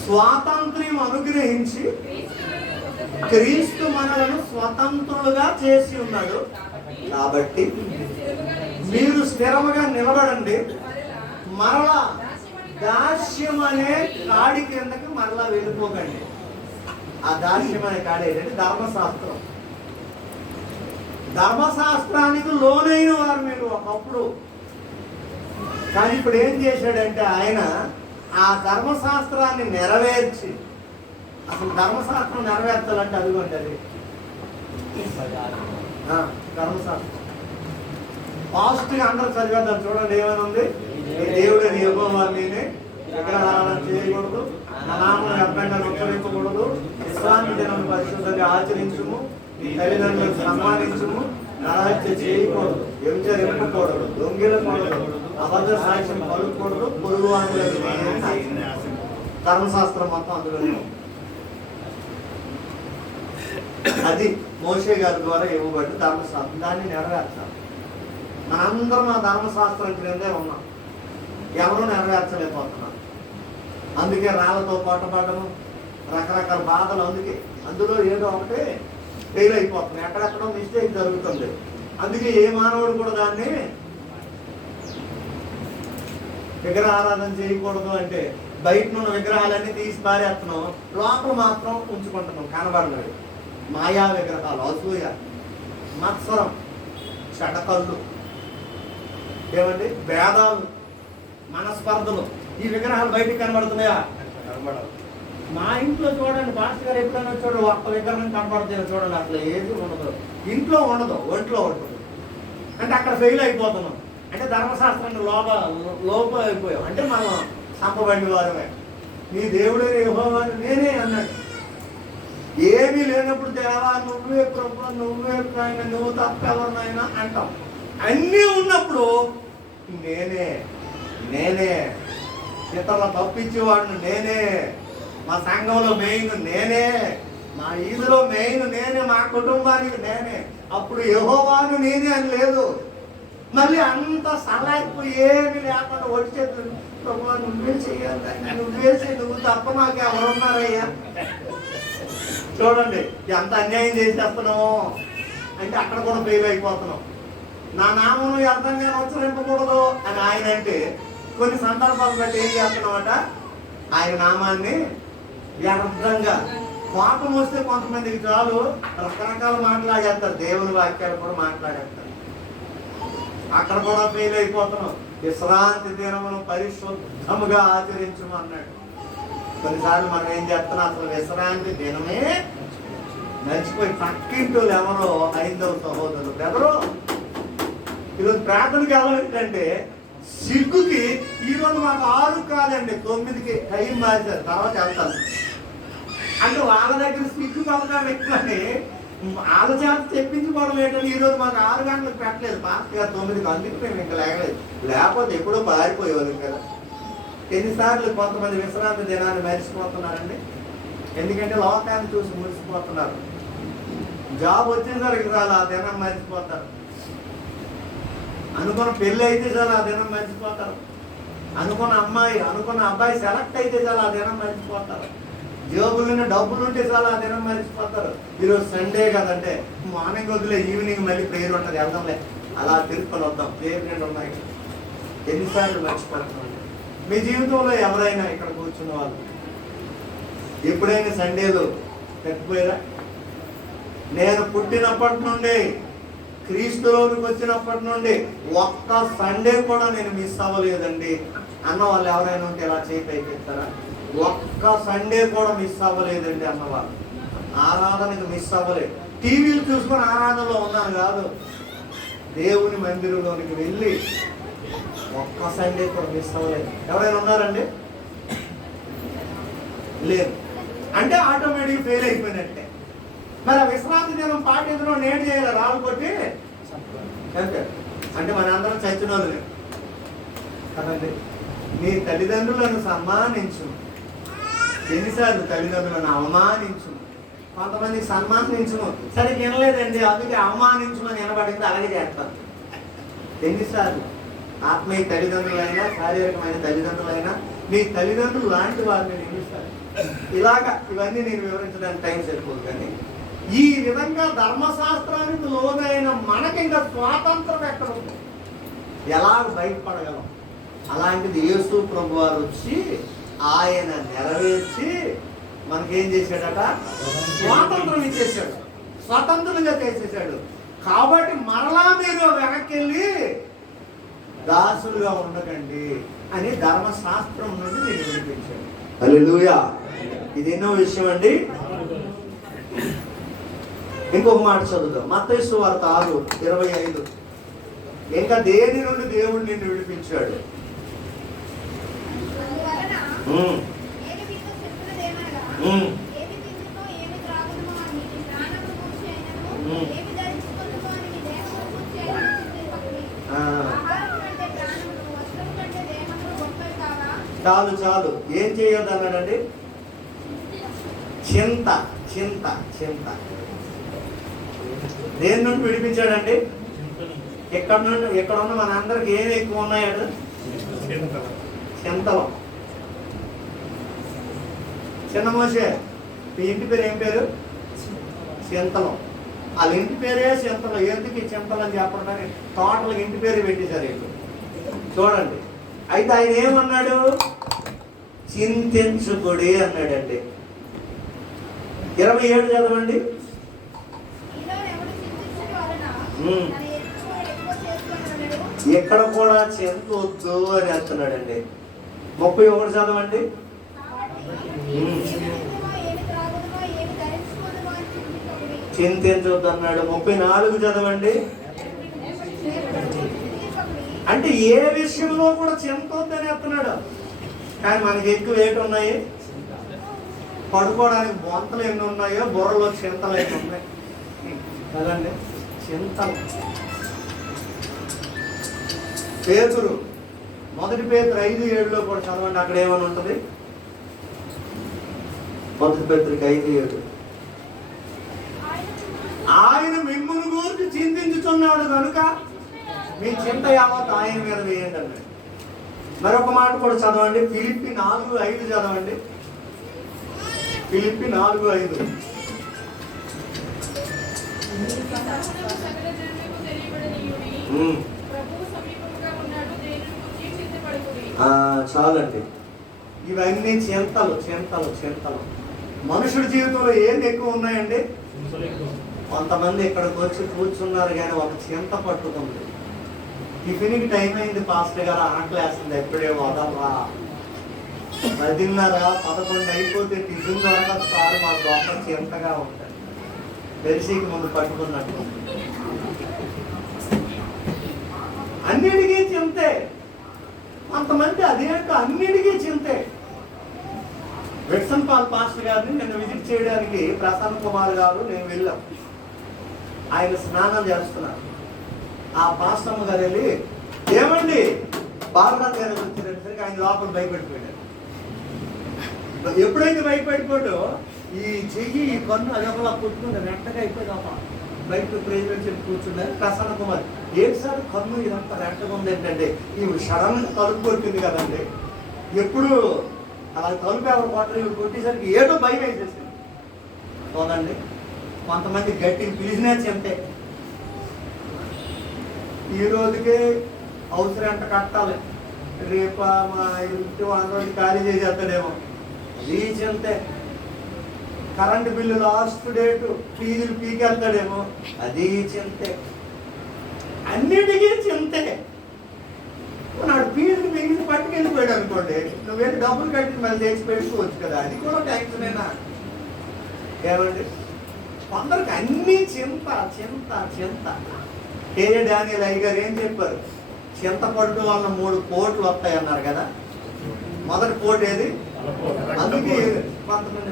స్వాతంత్ర్యం అనుగ్రహించి క్రీస్తు మనలను స్వతంత్రులుగా చేసి ఉన్నాడు. కాబట్టి మీరు స్థిరముగా నిలబడండి, మరలా దాస్యం అనే కాడి కిందకి మరలా వెళ్ళిపోకండి. ఆ దాస్యం అనే కాడి ఏంటంటే ధర్మశాస్త్రం. ధర్మశాస్త్రానికి లోనైన వారు మీరు ఒకప్పుడు. కానీ ఇప్పుడు ఏం చేశాడంటే ఆయన ఆ ధర్మశాస్త్రాన్ని నెరవేర్చి, అసలు ధర్మశాస్త్రం నెరవేర్చాలంటే అదిగోండి అది ధర్మశాస్త్రం. పాజిటివ్గా అందరూ చదివేద్దాం. చూడండి ఏమైనా ఉంది. దేవుడు అని యెహోవానే విగ్రహారాధన చేయకూడదు, నా నామమును వ్యర్థంగా ఉచ్చరించకూడదు, విశ్రాంతి దినం పరిశుద్ధంగా ఆచరించుము, తల్లిదండ్రులను సన్మానించుము, నరహత్య చేయకూడదు, వ్యభిచరింపకూడదు, దొంగిలకూడదు, అబద్ధ సాక్ష్యం పలుకూడదు, పొరుగు ధర్మశాస్త్రం మొత్తం అందులో. అది మోషే గారి ద్వారా ఇవ్వబడి ధర్మశాస్త్రం. దాన్ని నెరవేర్చాలి. మనందరం ఆ ధర్మశాస్త్రం క్రిందే ఉన్నాం, ఎవరు నెరవేర్చలేకపోతున్నాం. అందుకే రాళ్ళతో పట్టబడము, రకరకాల బాధలు. అందులో ఏదో ఒకటి ఫెయిల్ అయిపోతుంది, ఎక్కడెక్కడో మిస్టేక్ జరుగుతుంది. అందుకే ఏ మానవుడు కూడా దాన్ని విగ్రహారాధన చేయకూడదు అంటే బయట ఉన్న విగ్రహాలన్నీ తీసి పారేస్తున్నాం, లోపల మాత్రం ఉంచుకుంటున్నాం. కనబడినవి మాయా విగ్రహాలు, అసూయ, మత్సరం, చెడకళ్ళు, ఏమండి భేదాలు, మనస్పర్ధలు. ఈ విగ్రహాలు బయటికి కనబడుతున్నాయా? కనబడవు. మా ఇంట్లో చూడండి, పాస్టర్ గారు ఎప్పుడైనా చూడండి ఒక్క విగ్రహం కనబడుతుంది చూడండి, అసలు ఏది ఉండదు. ఇంట్లో ఉండదు, ఒంట్లో ఉంటుంది. అంటే అక్కడ ఫెయిల్ అయిపోతున్నాం. అంటే ధర్మశాస్త్రాన్ని లోపం అయిపోయాం. అంటే మనం సంపబడిన వారమే. నీ దేవుడైన యెహోవాను నేనే అన్నాడు. ఏమీ లేనప్పుడు దేవా నువ్వే ప్రభు, నువ్వే నాయన, నువ్వు తప్ప ఎవరినైనా అంటాం. అన్నీ ఉన్నప్పుడు నేనే ఇతరుల తప్పించేవాడిని నేనే, మా సంఘంలో మెయిన్ నేనే, మా ఈదులో మెయిన్ నేనే, మా కుటుంబానికి నేనే. అప్పుడు యెహోవాను నేనే అని లేదు. మళ్ళీ అంత సలాయిపు ఏమి లేకుండా వచ్చేది ప్రభు నువ్వే చెయ్యాలి, నువ్వే చెయ్యి, నువ్వు తప్ప మాకు ఎవరున్నారయ్యా. చూడండి ఎంత అన్యాయం చేసేస్తున్నాము. అంటే అక్కడ కూడా ఫెయిల్ అయిపోతున్నాం. నా నామను వ్యర్థంగా ఉచ్చరింపకూడదు అని ఆయన అంటే కొన్ని సందర్భాలు బట్టి ఏం చేస్తున్నామట, ఆయన నామాన్ని వ్యర్థంగా. కోపం వస్తే కొంతమందికి చాలు రకరకాల మాట్లాడేస్తారు, దేవుని వాక్యాలు కూడా మాట్లాడేస్తారు. అక్కడ కూడా ఫెయిల్ అయిపోతున్నాం. విశ్రాంతి దినమును పరిశుద్ధముగా ఆచరించము అన్నాడు. కొన్నిసార్లు మనం ఏం చేస్తున్నాం, అసలు విశ్రాంతి దినమే మర్చిపోయి పక్కింటోళ్ళు ఎవరో హైందవ సహోదరులు ఎవరో ఈరోజు ప్రార్థనకి వెళ్ళాలంటే సిగ్గుకి ఈరోజు మాకు 6 కాదండి 9కి టైం మార్చారు, తర్వాత వెళ్తాను అంటే వాళ్ళ దగ్గర సిగ్గు పథకాలు ఎక్కువని వాళ్ళ చేత తెప్పించుకోవడం ఏంటంటే ఈరోజు మాకు 6 గంటలకు పెట్టలేదు పాస్టర్ గారు 9కి, అందుకు మేము ఇంకా లేగలేదు, లేకపోతే ఎప్పుడో పారిపోయేవాళ్ళం కదా. ఎన్నిసార్లు కొంతమంది విశ్రాంతి దినాన్ని మరిచిపోతున్నారండి, ఎందుకంటే లోకాన్ని చూసి మురిసిపోతున్నారు. జాబ్ వచ్చేసరికి చాలు ఆ దినం మర్చిపోతారు, అనుకున్న పెళ్ళి అయితే చాలు ఆ దినం మర్చిపోతారు, అనుకున్న అమ్మాయి అనుకున్న అబ్బాయి సెలెక్ట్ అయితే చాలు ఆ దినం మర్చిపోతారు, జేబులున్న డబ్బులు ఉంటే చాలు ఆ దినం మర్చిపోతారు. ఈరోజు సండే కదంటే మార్నింగ్ వదిలే ఈవినింగ్ మళ్ళీ ప్రేయర్ ఉంటుంది, వెళ్దాంలే అలా తిరుపతి వద్దాం, ప్రేయర్ రెండు ఉన్నాయి. ఎన్నిసార్లు మర్చిపోతున్నాం. మీ జీవితంలో ఎవరైనా ఇక్కడ కూర్చున్న వాళ్ళు ఎప్పుడైనా సండేలు తప్పిపోయారా? నేను పుట్టినప్పటి నుండి క్రీస్తులోకి వచ్చినప్పటి నుండి ఒక్క సండే కూడా నేను మిస్ అవ్వలేదండి అన్న వాళ్ళు ఎవరైనా ఉంటే ఇలా చేయి పైకెత్తారా? ఒక్క సండే కూడా మిస్ అవ్వలేదండి అన్నవాళ్ళు. ఆరాధనకు మిస్ అవ్వలేదు, టీవీలు చూసుకొని ఆరాధనలో ఉన్నాను కాదు, దేవుని మందిరంలోనికి వెళ్ళి ఒక్క సండే కూడా మిస్ అవ్వలేదు. ఎవరైనా ఉన్నారండి? లేదు అంటే ఆటోమేటిక్ ఫెయిల్ అయిపోయినట్టే. మరి ఆ విశ్రాంతి దినం పాటించడం నేను చేయాలి, రాళ్ళు కొట్టి అంతే అంటే మన అందరం చచ్చిన వాళ్ళే కదండి. నీ తల్లిదండ్రులను సన్మానించు. ఎన్నిసార్లు తల్లిదండ్రులను అవమానించు, కొంతమందికి సన్మానించును, సరే వినలేదండి అందుకే అవమానించుమని వినబడింది, అలాగే చేస్తాను. ఎన్నిసార్లు ఆత్మీయ తల్లిదండ్రులైనా శారీరకమైన తల్లిదండ్రులైనా మీ తల్లిదండ్రులు లాంటి వారిని నిలుస్తారు. ఇలాగా ఇవన్నీ నేను వివరించడానికి టైం సరిపోదు, కానీ ఈ విధంగా ధర్మశాస్త్రానికి లోనైన మనకి ఇంకా స్వాతంత్రం ఎక్కడ ఉంది, ఎలా బయటపడగలం? అలాంటిది యేసు ప్రభు వారు వచ్చి ఆయన నెరవేర్చి మనకేం చేశాడట? స్వాతంత్రం ఇచ్చేసాడు, స్వతంత్రంగా చేసేసాడు. కాబట్టి మరలా మీరు వెనక్కి వెళ్ళి దాసులుగా ఉండకండి అని ధర్మశాస్త్రం నుండి నేను వినిపించాను. హల్లెలూయా. ఇది ఎన్నో విషయం అండి. ఇంకొక మాట చదువుదాం, మత్తయి సువార్త 6:25. ఇంకా దేని నుండి దేవుడు నిన్ను విడిపించాడు? చాలు చాలు, ఏం చేయొద్దు అన్నాడండి? చింత చింత చింత. దేని నుండి విడిపించాడండి? ఎక్కడ నుండి? ఎక్కడ ఉన్న మన అందరికి ఏమి ఎక్కువ ఉన్నాయట? చింతలం. చిన్న మోసే, మీ ఇంటి పేరు ఏం పేరు? చింతలం. వాళ్ళ ఇంటి పేరే చింతలం. ఎందుకు ఈ చింతలం అని చెప్పడానికి టోటల్గా ఇంటి పేరు పెట్టేశారు ఇప్పుడు. చూడండి, అయితే ఆయన ఏమన్నాడు? చింతించుకుడి అన్నాడండి. 27 చదవండి. ఎక్కడ కూడా చింతొద్దు అని అంటున్నాడండి. 31 చదవండి. చింతించొద్దు అన్నాడు. 34 చదవండి. అంటే ఏ విషయంలో కూడా చింతొద్దని అంటున్నాడు. కానీ మనకి ఎక్కువ ఏంటి ఉన్నాయి? పడుకోవడానికి బొంతలు ఎన్ని ఉన్నాయో బుర్రలో చింతలు ఎన్ని ఉన్నాయి కదండి. చింతలు. పేతురు, 1 పేతురు 5:7 కూడా చదవండి. అక్కడ ఏమని ఉంటుంది? 1 పేతురుకి 5:7. ఆయన మిమ్మును గురించి చింతించుతున్నాడు కనుక మీ చింత యావత్ ఆయన మీద వేయండి అన్నాడు. మరొక మాట కూడా చదవండి, ఫిలిప్పీ 4:5 చదవండి. ఫిలిప్పీ 4:5. చాలండి. ఇవన్నీ చింతలు చింతలు చింతలు. మనుషుడి జీవితంలో ఏం ఎక్కువ ఉన్నాయండి? కొంతమంది ఇక్కడికి వచ్చి కూర్చున్నారు కానీ ఒక చింత పట్టుకుంది. టిఫిన్కి టైం అయింది, పాస్టర్ గారు ఆకలేస్తుంది, ఎప్పుడే వదలరా 10:30 11 అయిపోతే టిఫిన్ దొరకదు సార్, మా లోపల చింతగా ఉంటుంది, తెలిసికి ముందు పట్టుకున్నట్టు. అన్నిటికీ చింతే. కొంతమంది అదేంటో అన్నిటికీ చింతే. వెట్సన్ పాల్ పాస్టర్ గారిని నిన్న విజిట్ చేయడానికి ప్రసన్న కుమార్ గారు నేను వెళ్ళాం. ఆయన స్నానం చేస్తున్నారు. ఆ పాస్టమ్మ గారు వెళ్ళి, ఏమండి బాలరాజు గారు వచ్చేసరికి ఆయన లోపల భయపడిపోయాడు. ఎప్పుడైతే భయపడిపోయాడో ఈ చెయ్యి ఈ కన్ను అదొకలా పుట్టుకుని వెంటగా అయిపోయి బయట ప్రెసిడెంట్ చెప్పి కూర్చున్నారు. ప్రసన్న కుమార్, ఏంటి సార్ కన్ను ఇదంతా వెంటగా ఉంది ఏంటంటే, ఈ సడన్ తలుపు కొట్టింది కదండి, ఎప్పుడు అలా తలుపు ఎవరు కొట్టరు, కొట్టేసరికి ఏదో భయం వేసేసింది. చూడండి, కొంతమంది గట్టికి పిలిచినా చింతే. ఈ రోజుకే అవసరం ఎంత కట్టాలి, రేపు మా ఇంటి వాళ్ళని ఖాళీ చేసేస్తాడేమో, అది చింతే. కరెంటు బిల్లు లాస్ట్ డేటు, ఫీజులు పీకెళ్తాడేమో, అది చింతే. అన్నిటికీ చింతే. నాడు ఫీజులు మిగిలిన పట్టుకెళ్ళిపోయాడు అనుకోండి, నువ్వేంటి డబ్బులు కట్టి మళ్ళీ తెచ్చి పెట్టుకోవచ్చు కదా, అది కూడా ట్యాక్స్నేనా? ఏమండి, కొందరికి అన్ని చింత చింత చింత. డానియల్ అయ్య గారు ఏం చెప్పారు? చింతపడుతూ వల్ల 3 కోట్లు వస్తాయి అన్నారు కదా. మొదటి కోట్ ఏది? అందుకే కొంతమంది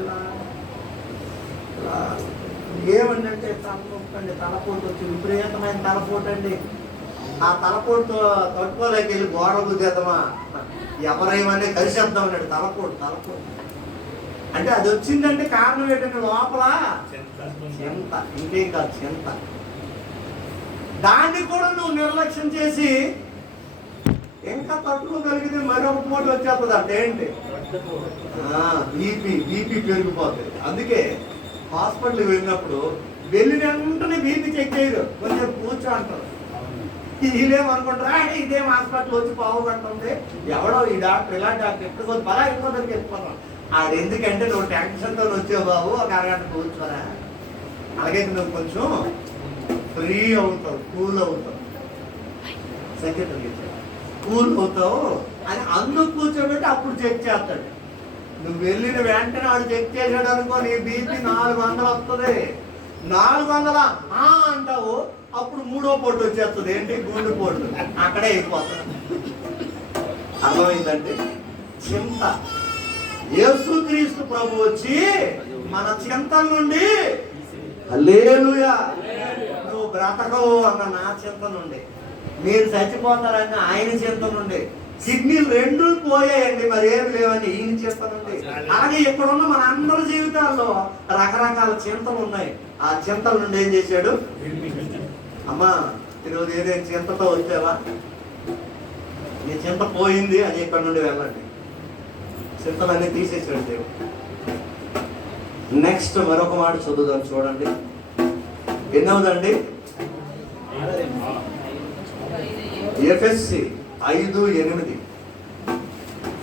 ఏమంటే తలపోటండి, తలపోటు వచ్చి విపరీతమైన తలపోటు అండి. ఆ తలపోటు తట్టుకోలేక వెళ్ళి గోడ గుద్దేద్దామా, ఎవరేమని కలిసేద్దాం అన్నాడు. తలపోటు అంటే అది వచ్చిందంటే కారణం ఏంటంటే లోపల చింత, ఇంకేం కాదు చింత. దాన్ని కూడా నువ్వు నిర్లక్ష్యం చేసి ఇంకా తట్టుకోగలిగితే మరొక పూట వచ్చేస్తుంది. అంటే ఏంటి? బీపీ పెరిగిపోతుంది. అందుకే హాస్పిటల్కి వెళ్ళినప్పుడు వెళ్ళిన వెంటనే బీపీ చెక్ చేయరు, కొంచెం కూర్చో అంటారు. వీళ్ళేమనుకుంటారా, ఇదేం హాస్పిటల్ వచ్చి పావు కడుతుంది, ఎవడో ఈ డాక్టర్ ఇలా డాక్టర్ ఎప్పుడు బలా ఎక్కువ దగ్గరికి వెళ్ళిపోతాం. అది ఎందుకంటే నువ్వు టెన్షన్తో వచ్చావు బాబు, ఒక అరగంట కూర్చోరా, అలాగైతే నువ్వు కొంచెం ఫ్రీ అవుతావు, కూల్ అవుతావు, సెక్రటరీ కూల్ అవుతావు అని అందుకు కూర్చోబెట్టి అప్పుడు చెక్ చేస్తాడు. నువ్వు వెళ్ళిన వెంటనే వాడు చెక్ చేసాడు అనుకో, నీ బీపీ 400 వస్తుంది. 400 అంటావు, అప్పుడు 3వ పొట్టు వచ్చేస్తుంది. ఏంటి? గుండె పొట్టు. అక్కడే అయిపోతుంది. అర్థమైందంటే చింత. యేసుక్రీస్తు ప్రభు వచ్చి మన చింతల నుండి, హల్లెలూయా, నువ్వు బ్రతకవు అన్న నా చింత నుండి, మీరు చచ్చిపోతారని ఆయన చింత నుండి, కిడ్నీలు 2 పోయాయండి మరి ఏమి లేవని ఈయన చింత నుండి. అలాగే ఇక్కడున్న మన అందరి జీవితాల్లో రకరకాల చింతలు ఉన్నాయి. ఆ చింతల నుండి ఏం చేశాడు? అమ్మా ఈరోజు ఏదైనా చింతతో వచ్చావా, నీ చింత పోయింది అని ఇక్కడ నుండి వెళ్ళండి. చింతలన్నీ తీసేసాడు దేవుడు. నెక్స్ట్ మరొక మాట చదువుదాం, చూడండి. ఎన్నవదండి? ఎఫెస్సి 5:8.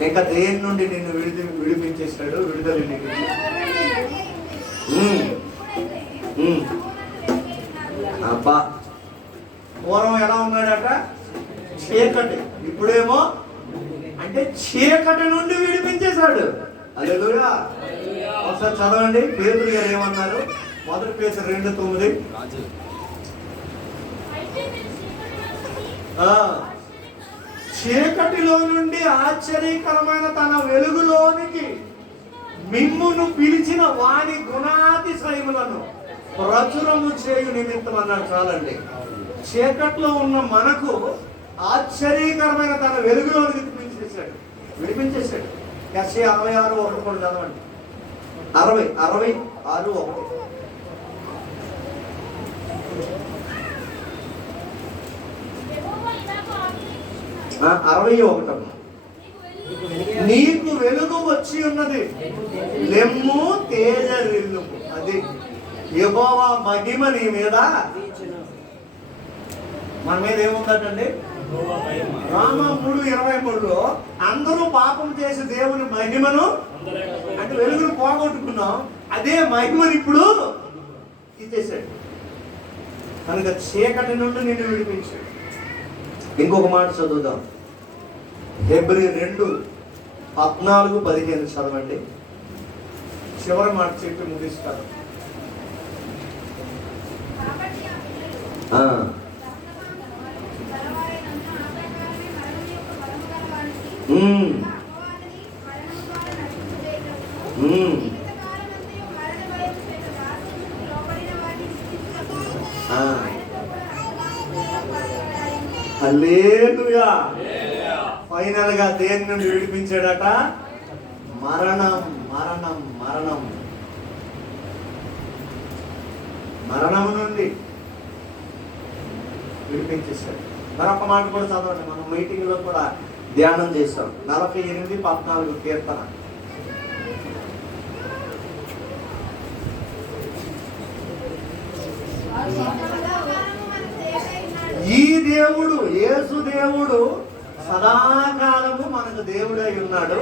ఇంకా దేని నుండి నిన్ను విడిపించేశాడు? విడుదల నీకు. అబ్బా, పూర్వం ఎలా ఉన్నాడట? చీకటి. ఇప్పుడేమో అంటే చీకటి నుండి విడిపించేశాడు. హల్లెలూయా. ఒకసారి చదవండి, పేతురు గారు ఏమన్నారు? 1 Pétero 2:9. చీకటిలో నుండి ఆశ్చర్యకరమైన తన వెలుగులోనికి మిమ్మును పిలిచిన వాని గుణాతిశయములను ప్రచురము చేయు నిమిత్తం అన్నాడు. చాలండి. చీకట్లో ఉన్న మనకు ఆశ్చర్యకరమైన తన వెలుగులోనికి విడిపించేశాడు. యెషయా 66:1 కూడా చదవండి. 66:1. నీకు వెలుగు వచ్చి ఉన్నది, లెమ్ము తేజరిల్లుము. అది యెహోవా మహిమ నీ మీద. మన మీద ఏముందటండి? రామ 3:23లో అందరూ పాపం చేసి దేవుని మహిమను అంటే వెలుగును పోగొట్టుకున్నాం, అదే మహిమను ఇప్పుడు ఇచ్చేసాడు. కనుక చీకటి నుండి నిన్ను విడిపించాడు. ఇంకొక మాట చదువుదాం. హెబ్రీ 2:14-15 చదవండి. చివరి మాట చెప్పి ముగిస్తారు. హల్లెలూయా. ఫైనల్ గా దేని నుండి విడిపించాడట? మరణం మరణం మరణం మరణం నుండి విడిపించేశాడు. మరొక మాట కూడా చదవండి, మనం మీటింగ్ లో కూడా ధ్యానం చేస్తాం. 48:14 కీర్తన. ఈ దేవుడు, యేసు దేవుడు సదాకాలము మనకు దేవుడై ఉన్నాడు.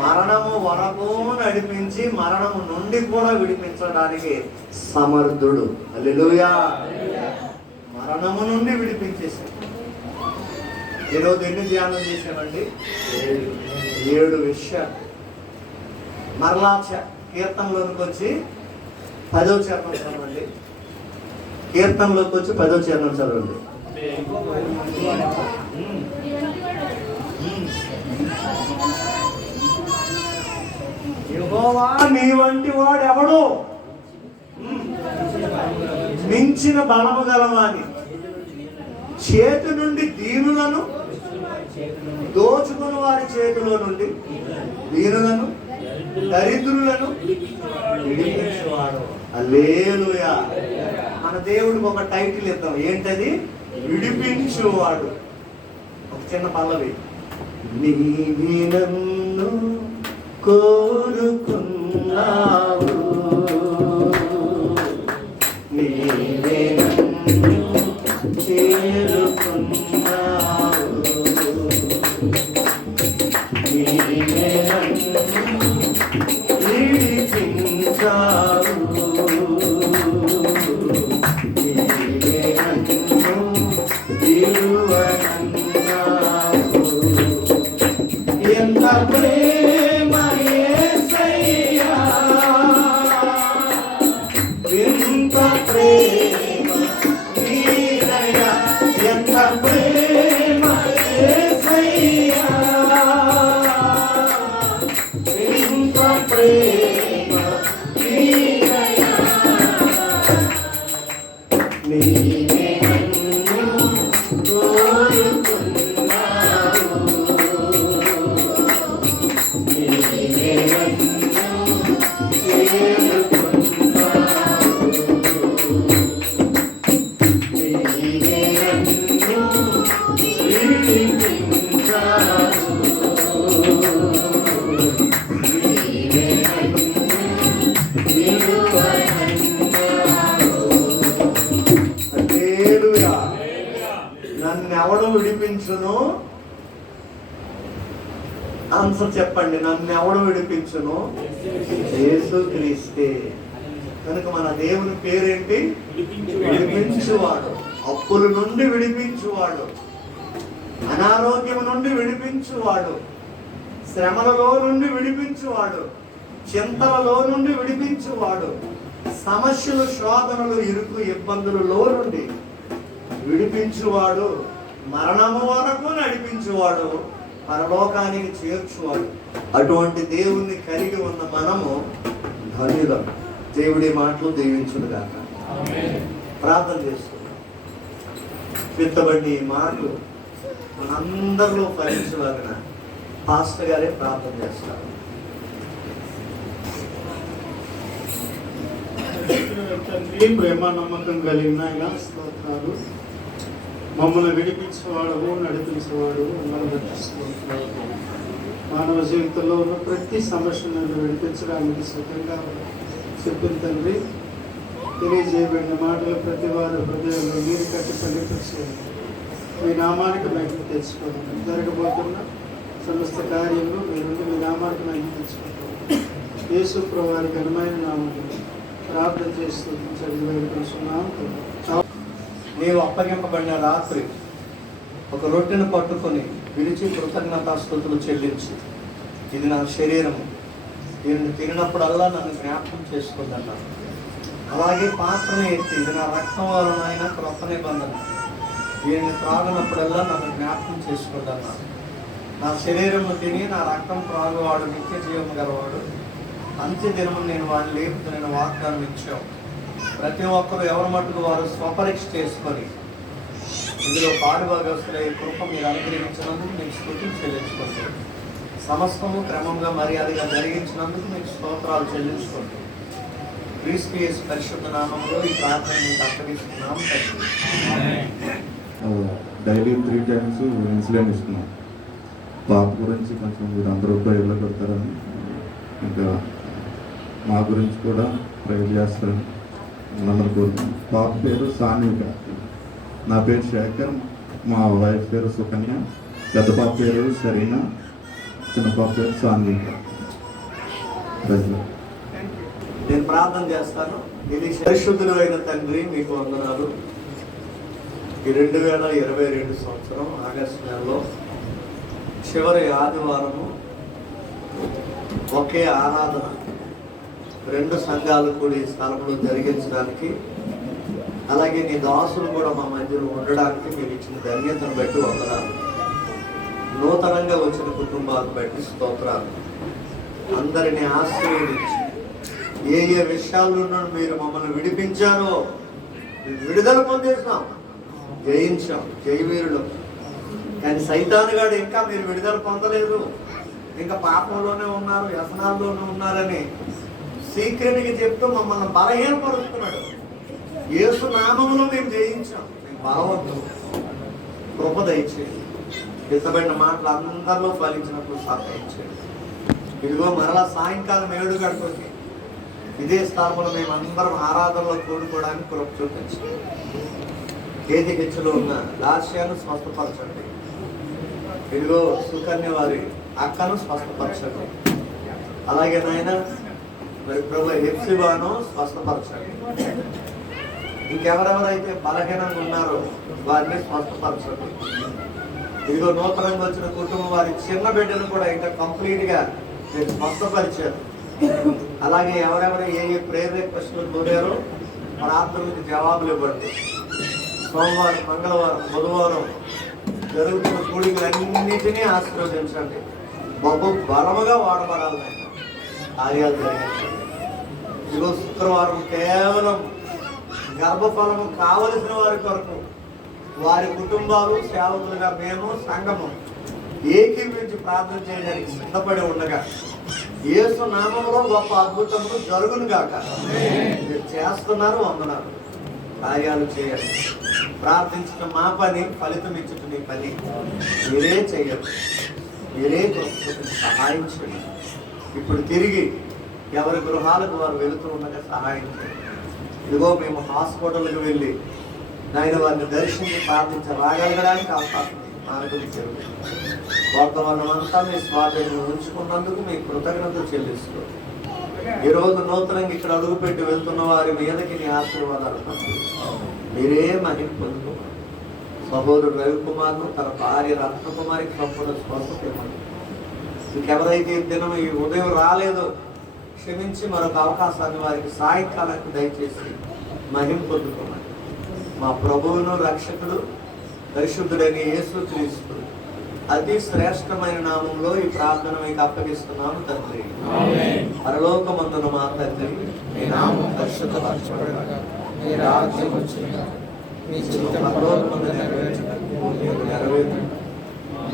మరణము వరకు నడిపించి మరణము నుండి కూడా విడిపించడానికి సమర్థుడు. హల్లెలూయా. మరణము నుండి విడిపించేశాడు. ఈరోజు ఎన్ని ధ్యానం చేశామండి? 7 విషయాలు. మరలా కీర్తనలోకి వచ్చి 10వ చరణం చదవండి. కీర్తనలోకి వచ్చి 10వ చరణం చదవండి. యెహోవా నీ వంటి వాడు ఎవడు? మించిన బలము గలవాని, చేతి నుండి దీనులను దోచుకుని వారి చేతిలో నుండి దీనులను దరిద్రులను విడిపించేవాడు. హల్లెలూయా. మన దేవుడికి ఒక టైటిల్ ఇద్దాం. ఏంటది? విడిపించువాడు. ఒక చిన్న పల్లవి. నీవి నన్ను కోరుకున్నావు, నీవే నన్ను చేరుకున్నావు, నీవే నన్ను విడిపించావు, నీవే నన్ను విడువనన్నావు. ఎంత ప్రేమ యేసయ్యా, ఎంత ప్రేమ నీదయ్యా, ఎంత ప్రేమ యేసయ్యా, ఎంత ప్రేమ నీదయ్యా, నీవే నన్ను కోరుకున్నావు, నీవే నన్ను చేరుకున్నావు, నీవే నన్ను విడిపించావు, నీవే నన్ను విడువనన్నావు. హల్లెలూయా. నన్నెవడు విడిపించును? ఆన్సర్ చెప్పండి. నన్నెవడు విడిపించును? యేసుక్రీస్తే. కనుక మన దేవుని పేరేంటి? విడిపించువాడు. అప్పుల నుండి విడిపించువాడు, అనారోగ్యం నుండి విడిపించువాడు, శ్రమలలో నుండి విడిపించువాడు, చింతలలో నుండి విడిపించువాడు, సమస్యలు, శోధనలు, ఇరుకు, ఇబ్బందులలో నుండి విడిపించువాడు, మరణము వరకు నడిపించువాడు, పరలోకానికి చేర్చువాడు. అటువంటి దేవుణ్ణి కలిగి ఉన్న మనము ధన్యులం. దేవుడి మాటలు దీవించునుగాక. ప్రార్థన చేస్తున్నాం. విత్తబడి ఈ మాటలు మనందరిలో ఫలించలాగిన పాస్టర్ గారే ప్రార్థన చేస్తారు. తండ్రి, ప్రేమ నమ్మకం కలిగిన ఆయన స్తోత్రాలు. మమ్మల్ని విడిపించేవాడు, నడిపించేవాడు, మానవ జీవితంలో ఉన్న ప్రతి సమస్యను విడిపించడానికి సిద్ధంగా చెప్పిన తండ్రి, తెలియజేయబడిన మాటలు ప్రతి వారు హృదయంలో మీరు కట్టి ఫలించేది మీ నామానికి మహిమ తెచ్చుకోవడం. జరగబోతున్న సమస్త కార్యంలో మీరు మీ నామానికి మహిమ తెచ్చుకోవడం. యేసు ప్రభువారి ఘనమైన నామములో ప్రార్థన చేస్తూ చదివేస్తున్నాం. నీవు అప్పగింపబడిన రాత్రి ఒక రొట్టెను పట్టుకొని విరిచి కృతజ్ఞతాస్తుతులు చెల్లించి, ఇది నా శరీరము, దీనిని తిరిగినప్పుడల్లా నన్ను జ్ఞాపకం చేసుకుందన్నారు. అలాగే పాత్రను ఎత్తి, ఇది నా రక్తం వలన అయిన క్రొత్త నిబంధన, దీనిని త్రాగినప్పుడల్లా నన్ను జ్ఞాపకం చేసుకుందన్నారు. నా శరీరము తిని నా రక్తం త్రాగువాడు నిత్య జీవము గలవాడు, అంత్య దినము నేను వాడిని లేపుతున్న వాగ్దానం ఇచ్చాం. ప్రతి ఒక్కరు ఎవరి మటుకు వారు స్వపరీక్ష చేసుకొని ఇందులో పాడుభాగస్తులై కృప మీరు అనుగ్రహించినందుకు మీకు స్తుతులు చెల్లించుకుంటారు. సమస్తము క్రమంగా మర్యాదగా జరిగించినందుకు మీకు స్తోత్రాలు చెల్లించుకుంటారు. క్రీస్తు యేసు పరిశుద్ధ నామంలో ఈ ప్రార్థన మీకు అప్పగిస్తున్నాం తండ్రి. డైలీ 3 times ఇన్సులిన్ ఇస్తున్నాం. పాప గురించి కొంచెం మీరు అందరూ ప్రేయర్లో పెడతారని, ఇంకా మా గురించి కూడా ప్రేయర్ చేస్తారని మనందరూ కోరుతున్నాం. పాప పేరు సాన్విక, నా పేరు శేఖర్, మా వైఫ్ పేరు సుకన్య, పెద్ద పాప పేరు సరీనా, చిన్న పాప పేరు సాన్విక. ప్రజలు నేను ప్రార్థన చేస్తాను. ఇది పరిశుద్ధుడు అయిన తండ్రి, మీకు వందనాలు. ఈ 2022 సంవత్సరం ఆగస్టు నెలలో చివరి ఆదివారము ఒకే ఆరాధన 2 సంఘాలు కూడా ఈ స్థలంలో జరిగించడానికి, అలాగే నీ దాసులు కూడా మా మధ్యలో ఉండడానికి మీరు ఇచ్చిన ధన్యతను బట్టి వందనాలు. నూతనంగా వచ్చిన కుటుంబాలను బట్టి స్తోత్రాలు. అందరినీ ఆశీర్వదించి ఏ ఏ విషయాల్లో మీరు మమ్మల్ని విడిపించారో విడుదల పొందేసాం, జయించాం, జయవీరులు. కానీ సైతానుగాడు ఇంకా మీరు విడుదల పొందలేదు, ఇంకా పాపంలోనే ఉన్నారు, వ్యసనాల్లోనే ఉన్నారని సీక్రెట్గా చెప్తూ మమ్మల్ని బలహీనపరుస్తున్నాడు. యేసు నామములో మేము జయించాం. మేము బలవంతులు, కృప దయచేయండి. ఇష్టపడిన మాటలు అందరిలో ఫలించినప్పుడు సహాయించండి. ఇదిగో మరలా సాయంకాలం 7 గంటలకి ఇదే స్థానంలో మేము అందరం ఆరాధనలో కూడుకోవడానికి కృప చూపించండి. కేజీహెచ్లో ఉన్న లాస్యాను స్వస్థపరచండి. ఇదిగో సుకన్య వారి అక్కను స్వస్థపరచండి. అలాగే నాయన మరి ప్రభు హెప్సిబాను స్వస్థపరచండి. ఇంకెవరెవరైతే బలహీనంగా ఉన్నారో వారిని స్వస్థపరచండి. ఇదిగో నూతనంగా వచ్చిన కుటుంబం వారి చిన్న బిడ్డను కూడా ఇంకా కంప్లీట్గా మీరు స్వస్థపరిచారు. అలాగే ఎవరెవరు ఏ ఏ ప్రేయర్ రిక్వెస్ట్లు కోరారో ప్రార్థనలకు జవాబులు ఇవ్వండి. సోమవారం, మంగళవారం, బుధవారం జరుగుతున్న కూడికలన్నిటినీ ఆశీర్వదించండి. బహు బలముగా వాడబడాలి, కార్యాలు జరిగించండి. ఇదిగో శుక్రవారం కేవలం గర్భఫలము కావలసిన వారి కొరకు వారి కుటుంబాలు సేవకులుగా మేము సంఘము ఏకీపించి ప్రార్థన చేయడానికి సిద్ధపడి ఉండగా యేసు నామములో గొప్ప అద్భుతములు జరుగును గాక. మీరు చేస్తున్నారు, వందనాలు. కార్యాలు చేయండి. ప్రార్థించడం మా పని, ఫలితం ఇచ్చటం నీ పని. మీరే చేయండి, మీరే సహాయం చేయండి. ఇప్పుడు తిరిగి ఎవరి గృహాలకు వారు వెళుతూ ఉండగా సహాయం చేయండి. ఇదిగో మేము హాస్పిటల్కి వెళ్ళి నాయన వారిని దర్శించి ప్రార్థించి రాగలగడానికి అవకాశం మార్గం జరుగుతుంది. వాతావరణం అంతా మీ స్వాధీనంలో ఉంచుకున్నందుకు మీ కృతజ్ఞతలు చెల్లిస్తూ ఈరోజు నూతనంగా ఇక్కడ అడుగుపెట్టి వెళ్తున్న వారి మీదకి నీ ఆశీర్వాదాలు మీరే మహిమ పొందుకున్నారు. సహోదరుడు రవికుమార్ను తన భార్య రత్నకుమారికి సంపూర్ణ స్వస్థత ఇవ్వండి. ఇంకెవరైతే ఈ దినం ఈ ఉదయం రాలేదో క్షమించి మరొక అవకాశాన్ని వారికి సాయంకాలానికి దయచేసి మహిమ పొందుకోమని మా ప్రభువును రక్షకుడు పరిశుద్ధుడైన యేసుక్రీస్తు అతి శ్రేష్టమైన నామంలో ఈ ప్రార్థన మీకు అప్పగిస్తున్నాము తండ్రి. పరలోకమందున మా తండ్రి, మీ నామం పరిశుద్ధపరచబడుగాక, మీ రాజ్యం వచ్చుగాక, మీ చిత్తం పరలోకమందు నెరవేర్చుటకు నెరవేర్చు.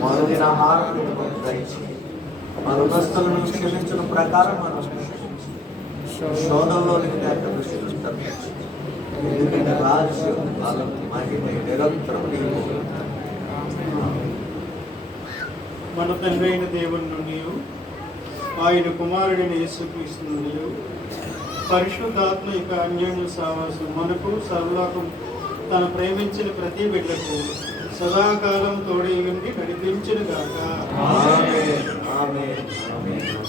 మా అనుదిన ఆహారమును మాకు దయచేయండి. మా రుణస్థులను క్షమించిన ప్రకారం మనం శోధంలోనికి తప్పించు. ఎందుకంటే రాజ్యం, కాలం, మహిమ నిరంతరం నీవు. మన తండ్రి అయిన దేవుని నుండి, ఆయన కుమారుడైన యేసుక్రీస్తు నుండి, పరిశుద్ధాత్మ యొక్క అన్యోన్య సహవాసం మనకు సర్వలోకం తన ప్రేమించిన ప్రతి బిడ్డకు సదాకాలం తోడై ఉండి నడిపించును గాక. ఆమేన్, ఆమేన్, ఆమేన్.